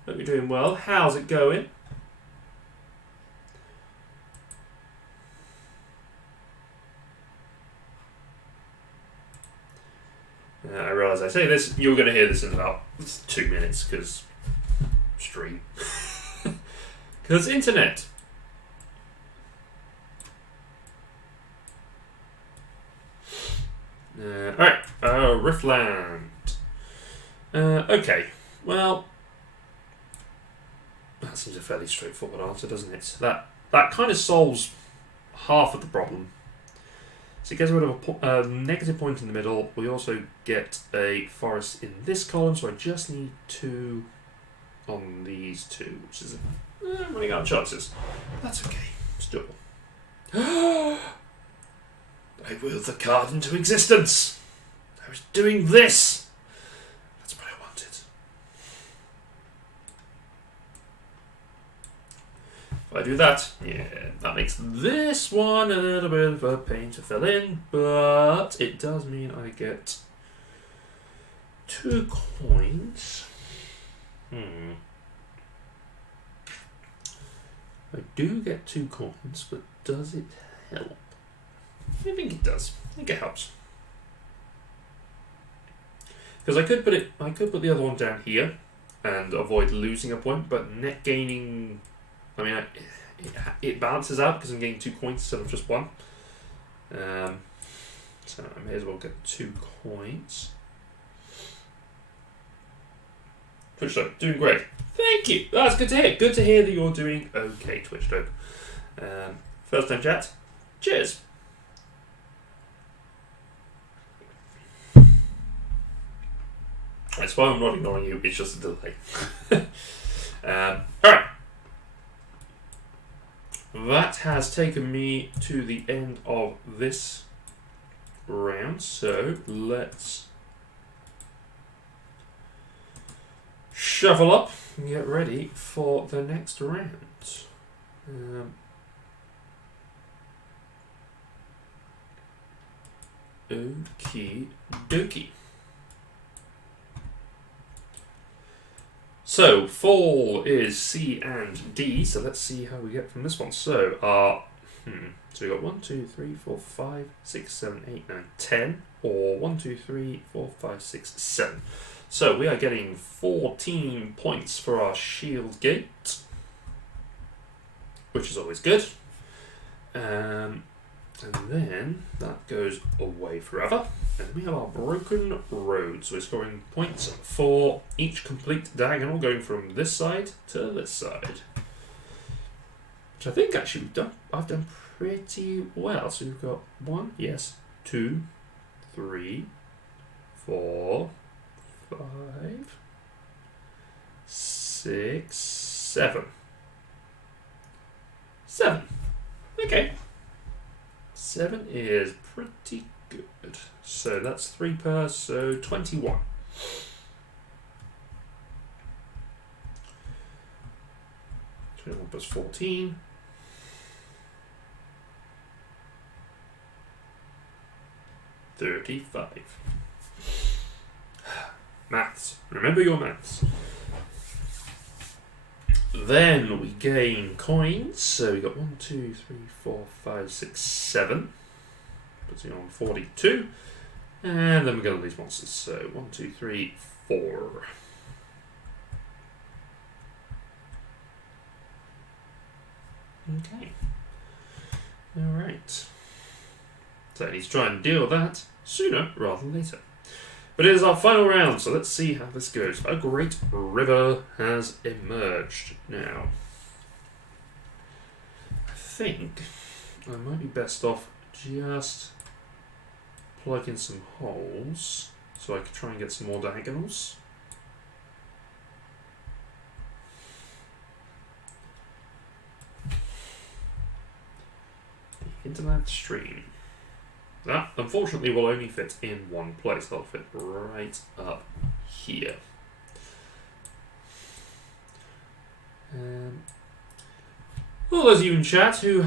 Hope you're doing well. How's it going? I realise I say this, you're going to hear this in about 2 minutes, because stream. Because internet. Alright, Riftland. Okay, well, that seems a fairly straightforward answer, doesn't it? That kind of solves half of the problem. So it gets rid of a negative point in the middle. We also get a forest in this column, so I just need 2 on these 2, which is I'm running out of chances. That's okay, it's doable. I willed the card into existence. I was doing this. That's what I wanted. If I do that, yeah, that makes this one a little bit of a pain to fill in, but it does mean I get 2 coins. I do get 2 coins, but does it help? I think it does. I think it helps. Because I could put the other one down here and avoid losing a point, but net gaining, I mean, it balances out because I'm getting 2 coins instead of just 1. So I may as well get 2 coins. Twitchdope, doing great. Thank you. That's good to hear. Good to hear that you're doing okay, Twitchdope. First time chat. Cheers. That's why I'm not ignoring you, it's just a delay. Alright. That has taken me to the end of this round, so let's shuffle up and get ready for the next round. Okie dokie. So, fall is C and D, so let's see how we get from this one. So, so we got 1, 2, 3, 4, 5, 6, 7, 8, 9, 10, or 1, 2, 3, 4, 5, 6, 7. So, we are getting 14 points for our shield gate, which is always good. And then that goes away forever. And we have our broken road. So we're scoring points for each complete diagonal going from this side to this side. Which I think actually I've done pretty well. So we've got 1, yes, 2, 3, 4, 5, 6, 7. 7. Okay. 7 is pretty good. So that's 3 per, so 21. Plus 14. $35. Maths. Remember your maths. Then we gain coins. So we got 1, 2, 3, 4, 5, 6, 7. Putting on 42. And then we go to these monsters. So 1, 2, 3, 4. Okay. Alright. So I need to try and deal with that sooner rather than later. But it is our final round, so let's see how this goes. A great river has emerged now. I think I might be best off just plug in some holes so I can try and get some more diagonals. The hinterland stream. That, unfortunately, will only fit in one place. That'll fit right up here. Well, those of you in chat who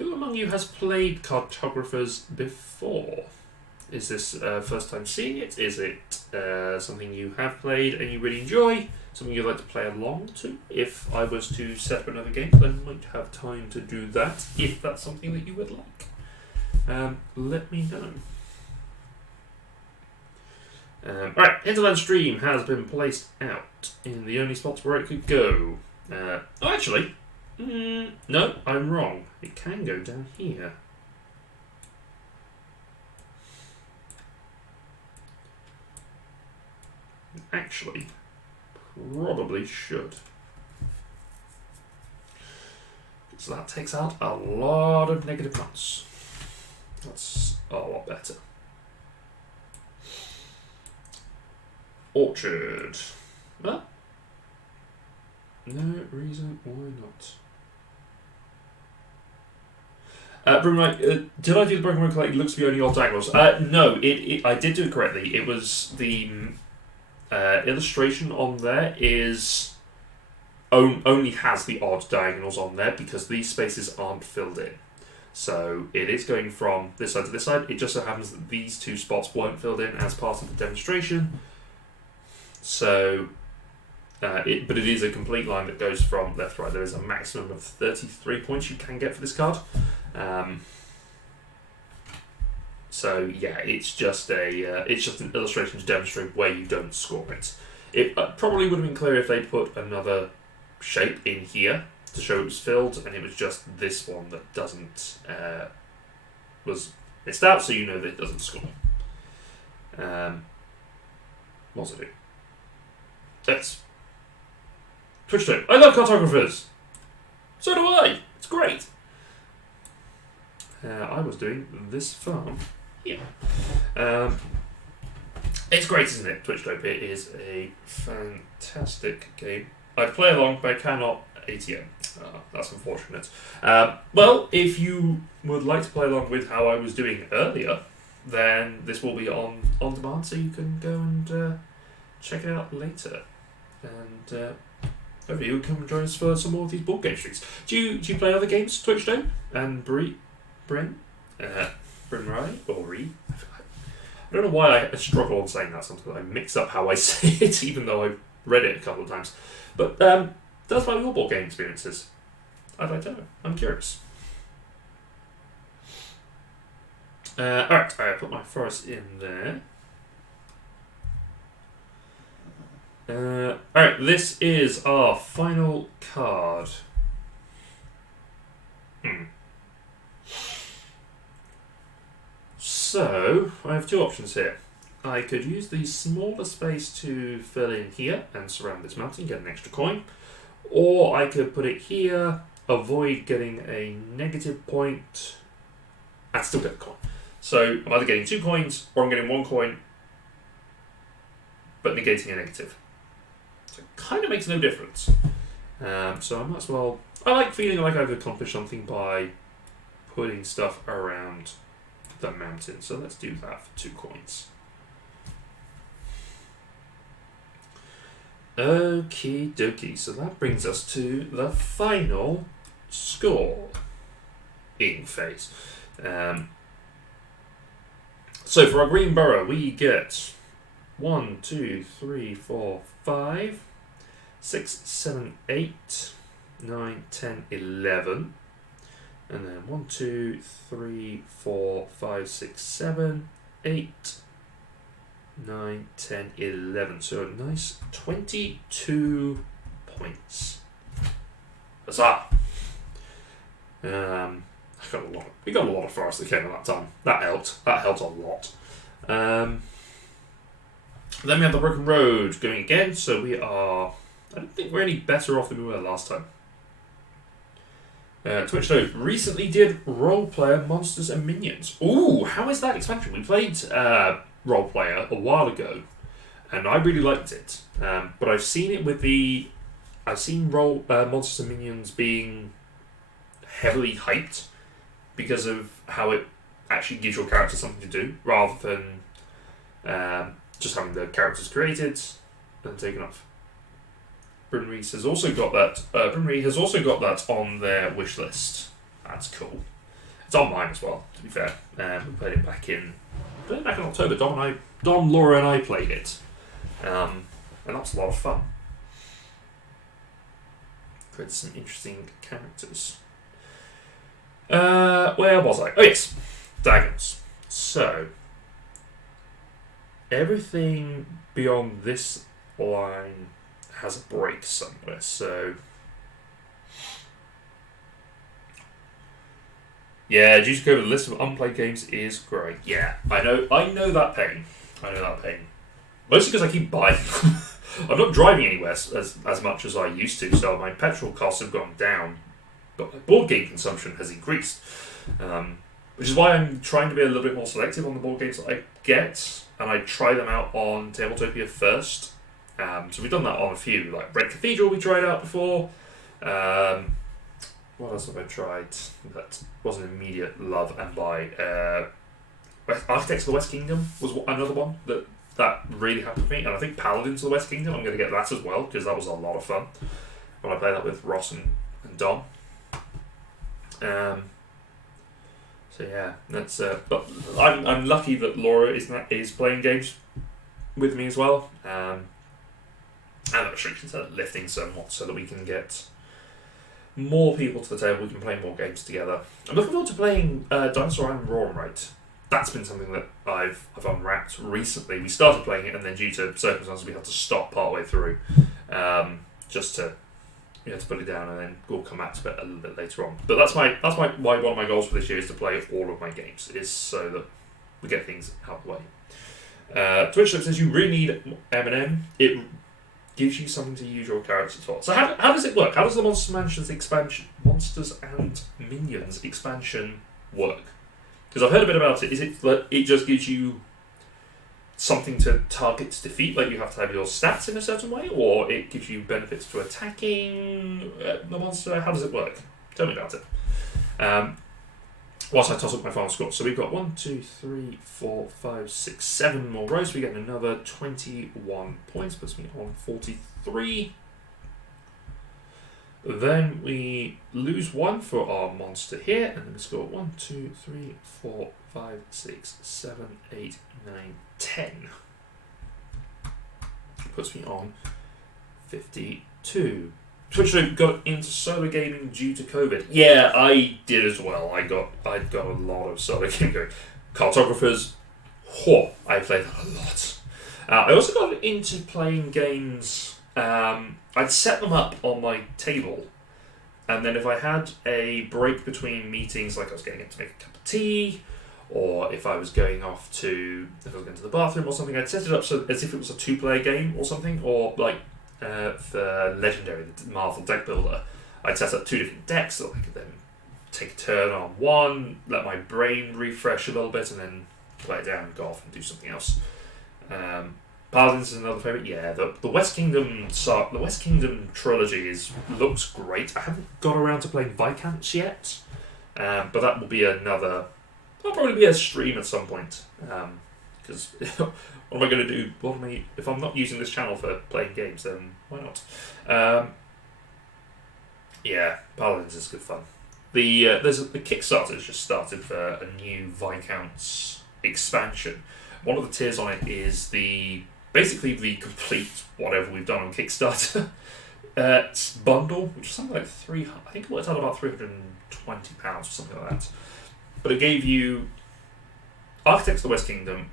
among you has played Cartographers before? Is this first time seeing it? Is it something you have played and you really enjoy? Something you'd like to play along to? If I was to set up another game, I might have time to do that, if that's something that you would like. Let me know. Alright, Hinterland Stream has been placed out in the only spots where it could go. Actually, no, I'm wrong. It can go down here. Actually, probably should. So that takes out a lot of negative points. That's a lot better. Orchard. Well, no reason why not. Broomlight, did I do the broken road correctly? It looks to be only odd diagonals. No, I did do it correctly. It was the illustration on there is only has the odd diagonals on there because these spaces aren't filled in. So it is going from this side to this side. It just so happens that these two spots weren't filled in as part of the demonstration. So, but it is a complete line that goes from left to right. There is a maximum of 33 points you can get for this card. So yeah, it's just an illustration to demonstrate where you don't score it. It probably would have been clear if they put another shape in here to show it was filled, and it was just this one that was missed out, so you know that it doesn't score. What's it do? Yes. Twitch time. I love cartographers! So do I! It's great! I was doing this farm here. It's great, isn't it? Twitchtopia is a fantastic game. I'd play along, but I cannot ATM. That's unfortunate. Well, if you would like to play along with how I was doing earlier, then this will be on demand, so you can go and check it out later. And hopefully you'll come and join us for some more of these board game streams. Do you play other games, Twitch, and Bryn Rai, or Ree? I don't know why I struggle on saying that sometimes. I mix up how I say it, even though I've read it a couple of times. But that's my your board game experiences. I'd like to know. I'm curious. Alright, I put my forest in there. Alright, this is our final card. So, I have two options here. I could use the smaller space to fill in here and surround this mountain, get an extra coin. Or I could put it here, avoid getting a negative point, and still get the coin. So, I'm either getting 2 coins, or I'm getting 1 coin, but negating a negative. So it kind of makes no difference. So I might as well... I like feeling like I've accomplished something by putting stuff around the mountain. So let's do that for 2 coins. Okie dokie. So that brings us to the final score in phase. So for our green borough, we get 1, 2, 3, 4, 5, 6, 7, 8, 9, 10, 11. And then 1, 2, 3, 4, 5, 6, 7, 8, 9, 10, 11. So a nice 22 points. Huzzah! We got a lot of forest that came at that time. That helped. That helped a lot. Then we have the broken road going again. So we are... I don't think we're any better off than we were last time. Twitch Note recently did role player monsters and minions. Ooh, how is that expansion? We played role player a while ago, and I really liked it. But I've seen it with the... I've seen role monsters and minions being heavily hyped because of how it actually gives your character something to do, rather than just having the characters created and taken off. Brynreese has also got that. Brynreese has also got that on their wish list. That's cool. It's on mine as well, to be fair. We played it back in October. Dom, Laura, and I played it, and that was a lot of fun. Created some interesting characters. Where was I? Oh yes, diagonals. So everything beyond this line has a break somewhere. So yeah, due to COVID, the list of unplayed games is great. Yeah, I know that pain. Mostly because I keep buying them. I'm not driving anywhere as much as I used to, so my petrol costs have gone down, but my board game consumption has increased. Which is why I'm trying to be a little bit more selective on the board games that I get, and I try them out on Tabletopia first. So we've done that on a few, like Red Cathedral we tried out before. What else have I tried that was an immediate love and buy? Architects of the West Kingdom was another one that really happened to me, and I think Paladins of the West Kingdom, I'm going to get that as well, because that was a lot of fun when I played that with Ross and Dom. So yeah, that's. But I'm lucky that Laura is playing games with me as well, and the restrictions are lifting somewhat so that we can get more people to the table. We can play more games together. I'm looking forward to playing Dinosaur and Roar and Rate. That's been something that I've unwrapped recently. We started playing it, and then due to circumstances, we had to stop partway through, just to put it down, and then we'll come back to it a little bit later on. But that's one of my goals for this year is to play all of my games, is so that we get things out of the way. Twitch says you really need M&M. It gives you something to use your characters for. So how does it work? How does the Monsters and Minions expansion work? Because I've heard a bit about it. Is it that it just gives you something to target to defeat, like you have to have your stats in a certain way, or it gives you benefits to attacking the monster? How does it work? Tell me about it. Whilst I toss up my final score. So we've got 1, 2, 3, 4, 5, 6, 7 more rows. We get another 21 points, puts me on 43. Then we lose 1 for our monster here, and then we score 1, 2, 3, 4, 5, 6, 7, 8, 9, 10. Puts me on 52. Twitch got into solo gaming due to COVID. Yeah, I did as well. I got a lot of solo gaming going. Cartographers, I played that a lot. I also got into playing games. I'd set them up on my table, and then if I had a break between meetings, like I was getting in to make a cup of tea, or if I was going to the bathroom or something, I'd set it up so as if it was a 2-player game or something, or like for Legendary, the Marvel deck builder, I'd set up 2 different decks so I could then take a turn on one, let my brain refresh a little bit, and then play it down, go off and do something else. Paladins is another favourite. Yeah, the West Kingdom trilogy looks great. I haven't got around to playing Viscounts yet, but that will be another. That'll probably be a stream at some point. Because what am I going to do? If I'm not using this channel for playing games? Then why not? Yeah, Paladins is good fun. The Kickstarter has just started for a new Viscounts expansion. One of the tiers on it is basically the complete whatever we've done on Kickstarter bundle, which is something like I think it worked out about £320 or something like that. But it gave you Architects of the West Kingdom,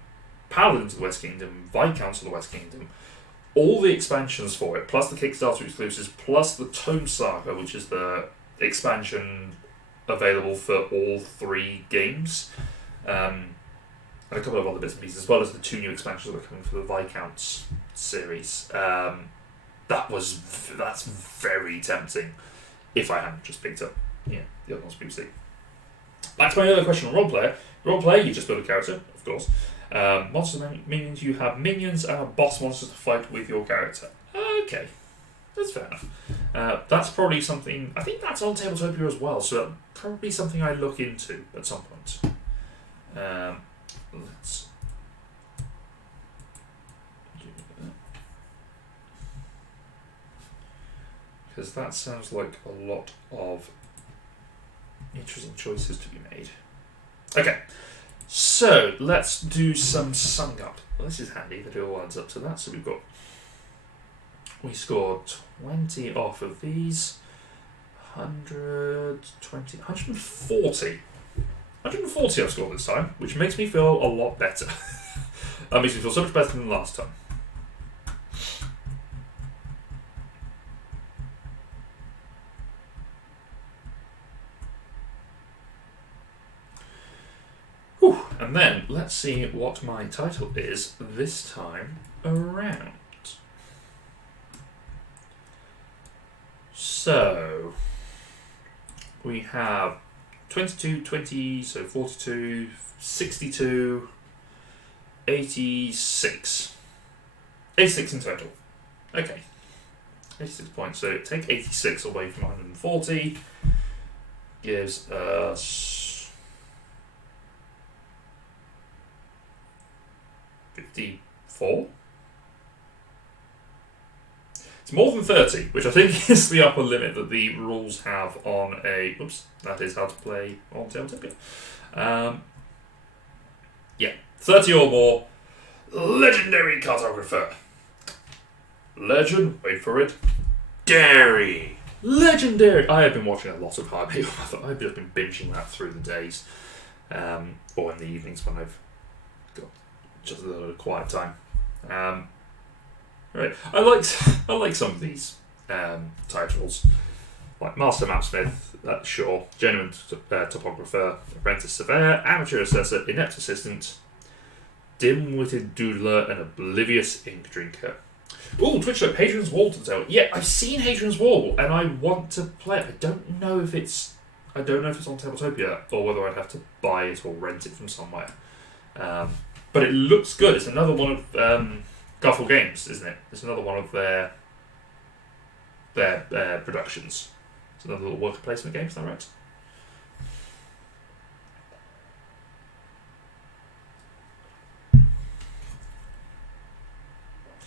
Paladins of the West Kingdom, Viscounts of the West Kingdom, all the expansions for it, plus the Kickstarter exclusives, plus the Tome Saga, which is the expansion available for all 3 games. And a couple of other bits and pieces, as well as the 2 new expansions that are coming for the Viscounts series. That's very tempting if I hadn't just picked up the other ones previously. Back to my other question on roleplayer. Roleplayer, you just build a character, of course. Monsters and minions, you have minions and boss monsters to fight with your character. Okay, that's fair enough. That's probably something, I think that's on Tabletopia as well, so that's probably something I look into at some point. Let's do that. Because that sounds like a lot of interesting choices to be made. Okay, so let's do some summing up. Well, this is handy that it all adds up to that. So we scored 20 off of these, 120, 140. 140 I've scored this time, which makes me feel a lot better. That makes me feel so much better than last time. Whew. And then, let's see what my title is this time around. So, we have 22, 20, so 42, 62, 86. 86 in total. Okay. 86 points. So take 86 away from 140. Gives us 54. It's more than 30, which I think is the upper limit that the rules have on that is how to play on Tabletopia. 30 or more. Legendary Cartographer. Legend, wait for it. Dairy. Legendary. I have been watching a lot of High Maple. I've just been binging that through the days. Or in the evenings when I've got just a little quiet time. Right. I like some of these titles, like Master Mapsmith, sure, Genuine Topographer, Apprentice Surveyor, Amateur Assessor, Inept Assistant, Dim-Witted Doodler, and Oblivious Ink Drinker. Ooh, Twitch Show, Hadrian's Wall to tell. Yeah, I've seen Hadrian's Wall, and I want to play it. I don't know if it's on Tabletopia, or whether I'd have to buy it or rent it from somewhere. But it looks good. It's another one of Guffle Games, isn't it? It's another one of their productions. It's another little worker placement game, is that right?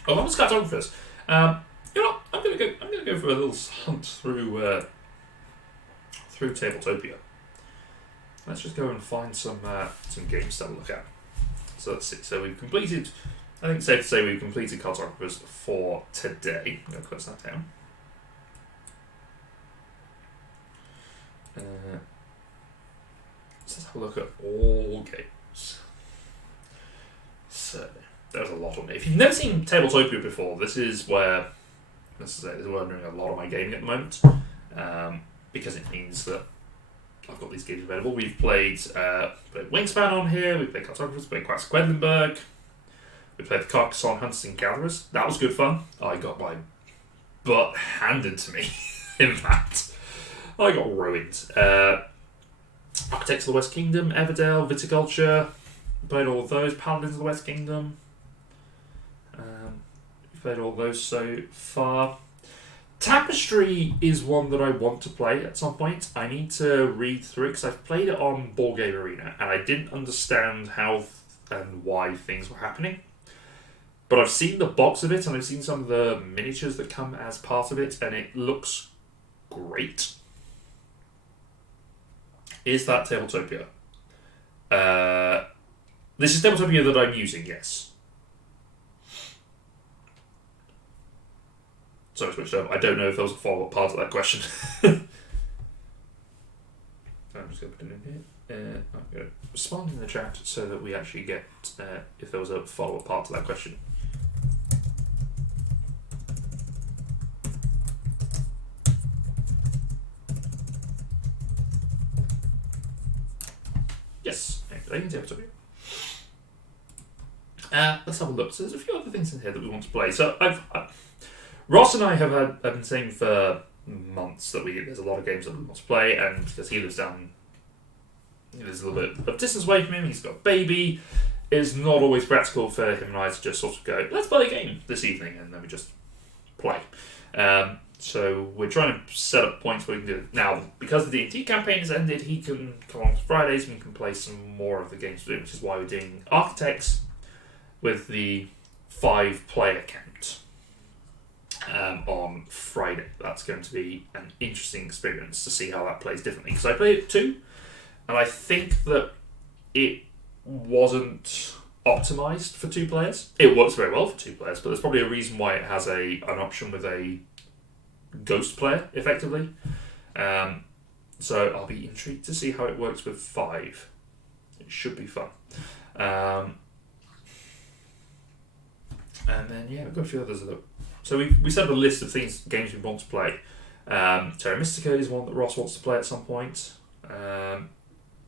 Oh, that was Cartographers. You know what? I'm gonna going to go for a little hunt through Tabletopia. Let's just go and find some games to have a look at. So let's see. So we've completed. I think it's safe to say we've completed Cartographers for today. I'm going to close that down. Let's have a look at all games. So there's a lot on it. If you've never seen Tabletopia before, this is where I'm doing a lot of my gaming at the moment, because it means that I've got these games available. We've played Wingspan on here. We played Cartographers. We played Quest Quedlinburg. We played the Carcassonne Hunters and Gatherers. That was good fun. I got my butt handed to me. In fact, I got ruined. Architects of the West Kingdom, Everdale, Viticulture. Played all of those. Paladins of the West Kingdom. We've played all those so far. Tapestry is one that I want to play at some point. I need to read through it because I've played it on Board Game Arena and I didn't understand how and why things were happening. But I've seen the box of it and I've seen some of the miniatures that come as part of it and it looks great. Is that Tabletopia? This is Tabletopia that I'm using, yes. So I switched up. I don't know if there was a follow-up part of that question. I'm just going to put it in here. I'm going to respond in the chat so that we actually get if there was a follow-up part to that question. Yes, Tabletopia. Let's have a look. So there's a few other things in here that we want to play. So Ross and I have been saying for months that there's a lot of games that we want to play, and because he lives down, there's a little bit of distance away from him. He's got a baby. It's not always practical for him and I to just sort of go, let's play a game this evening, and then we just play. So we're trying to set up points where we can do it. Now, because the D&T campaign has ended, he can come on Fridays and we can play some more of the games we're doing, which is why we're doing Architects with the 5-player count on Friday. That's going to be an interesting experience to see how that plays differently. Because I played it too, and I think that it wasn't optimized for 2 players. It works very well for 2 players, but there's probably a reason why it has an option with a ghost player, effectively. So I'll be intrigued to see how it works with 5. It should be fun. And then, yeah, we've got a few others. So we set up a list of games we want to play. Terra Mystica is one that Ross wants to play at some point.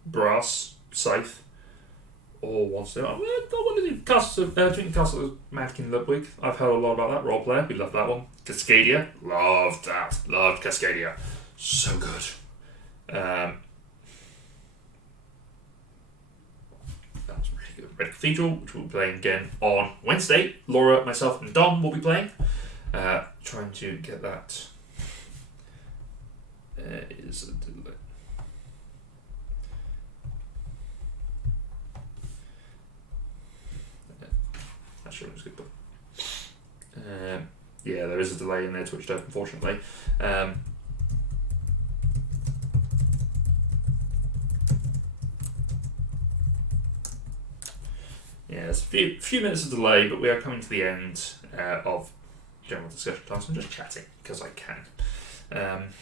Brass, Scythe, all wants to. I want to do Castle of Madkin Ludwig. I've heard a lot about that. Role player, we love that one. Cascadia, loved that. Loved Cascadia. So good. That was really good. Red Cathedral, which we'll be playing again on Wednesday. Laura, myself, and Dom will be playing. Trying to get that. Is a delay. That sure looks good, but yeah, there is a delay in there, Twitch does, unfortunately. Yeah, there's a few minutes of delay, but we are coming to the end of general discussion time, so I'm just chatting because I can. Then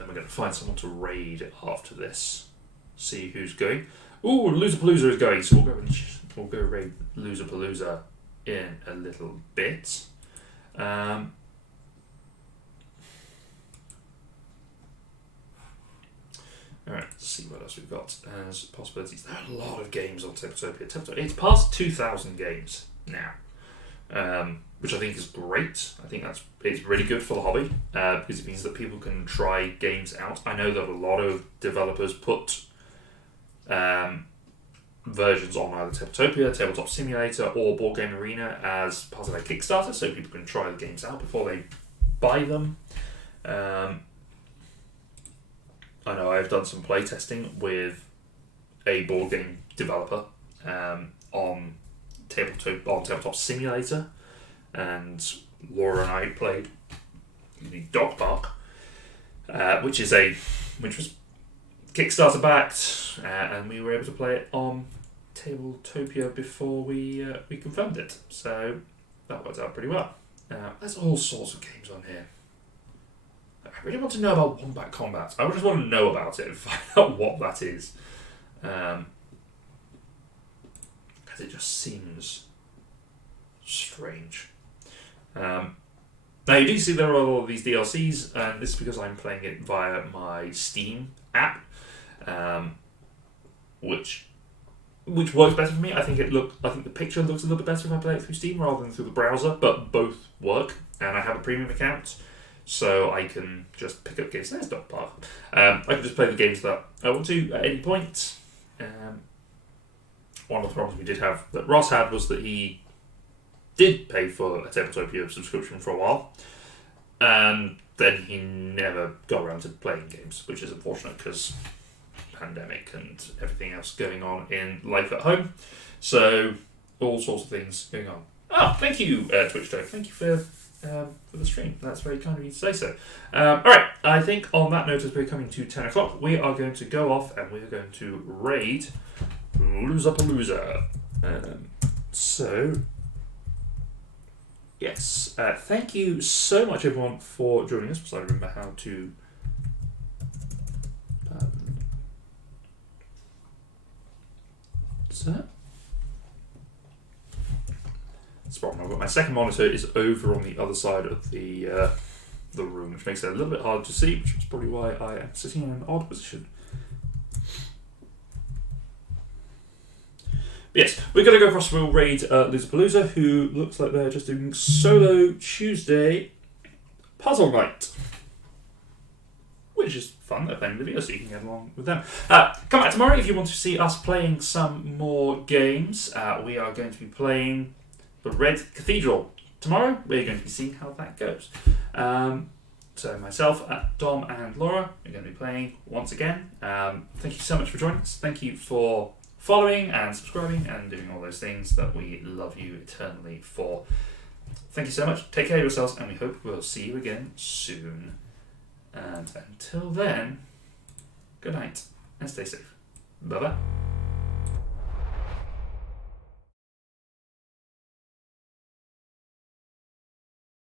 we're going to find someone to raid after this. See who's going. Ooh, Loserpalooza is going, so we'll go raid Loserpalooza in a little bit. Alright, let's see what else we've got as possibilities. There are a lot of games on Tabletopia. It's past 2,000 games now, which I think is great. I think it's really good for the hobby because it means that people can try games out. I know that a lot of developers put versions on either Tabletopia, Tabletop Simulator, or Board Game Arena as part of their Kickstarter, so people can try the games out before they buy them. I know I've done some playtesting with a board game developer on Tabletop Simulator, and Laura and I played the dog park, which was Kickstarter backed, and we were able to play it on Tabletopia before we confirmed it. So that worked out pretty well. There's all sorts of games on here. I really want to know about Wombat Combat. I just want to know about it and find out what that is. Because it just seems strange. Now you do see there are all of these DLCs, and this is because I'm playing it via my Steam app, which works better for me. I think the picture looks a little bit better if I play it through Steam rather than through the browser, but both work, and I have a premium account, so I can just pick up games. There's Dog Park. I can just play the games that I want to at any point. One of the problems we did have that Ross had was that he did pay for a Tabletopia subscription for a while, and then he never got around to playing games, which is unfortunate because pandemic and everything else going on in life at home. So all sorts of things going on. Oh, thank you, Twitch Dave. Thank you for the stream. That's very kind of you to say so. Alright, I think on that note, as we're coming to 10 o'clock, we are going to go off and we're going to raid Loserpalooza. So, yes, thank you so much everyone for joining us, because I remember how to That's the problem. I've got my second monitor is over on the other side of the room, which makes it a little bit hard to see, which is probably why I am sitting in an odd position. But yes, we're going to go across. We'll raid Loserpalooza, who looks like they're just doing Solo Tuesday Puzzle Night, which is fun. They're playing video, so you can get along with them. Come back tomorrow if you want to see us playing some more games. We are going to be playing the Red Cathedral tomorrow. We're going to be seeing how that goes. So myself, Dom and Laura are going to be playing once again. Thank you so much for joining us. Thank you for following and subscribing and doing all those things that we love you eternally for. Thank you so much. Take care of yourselves, and we hope we'll see you again soon. And until then, good night and stay safe. Bye-bye.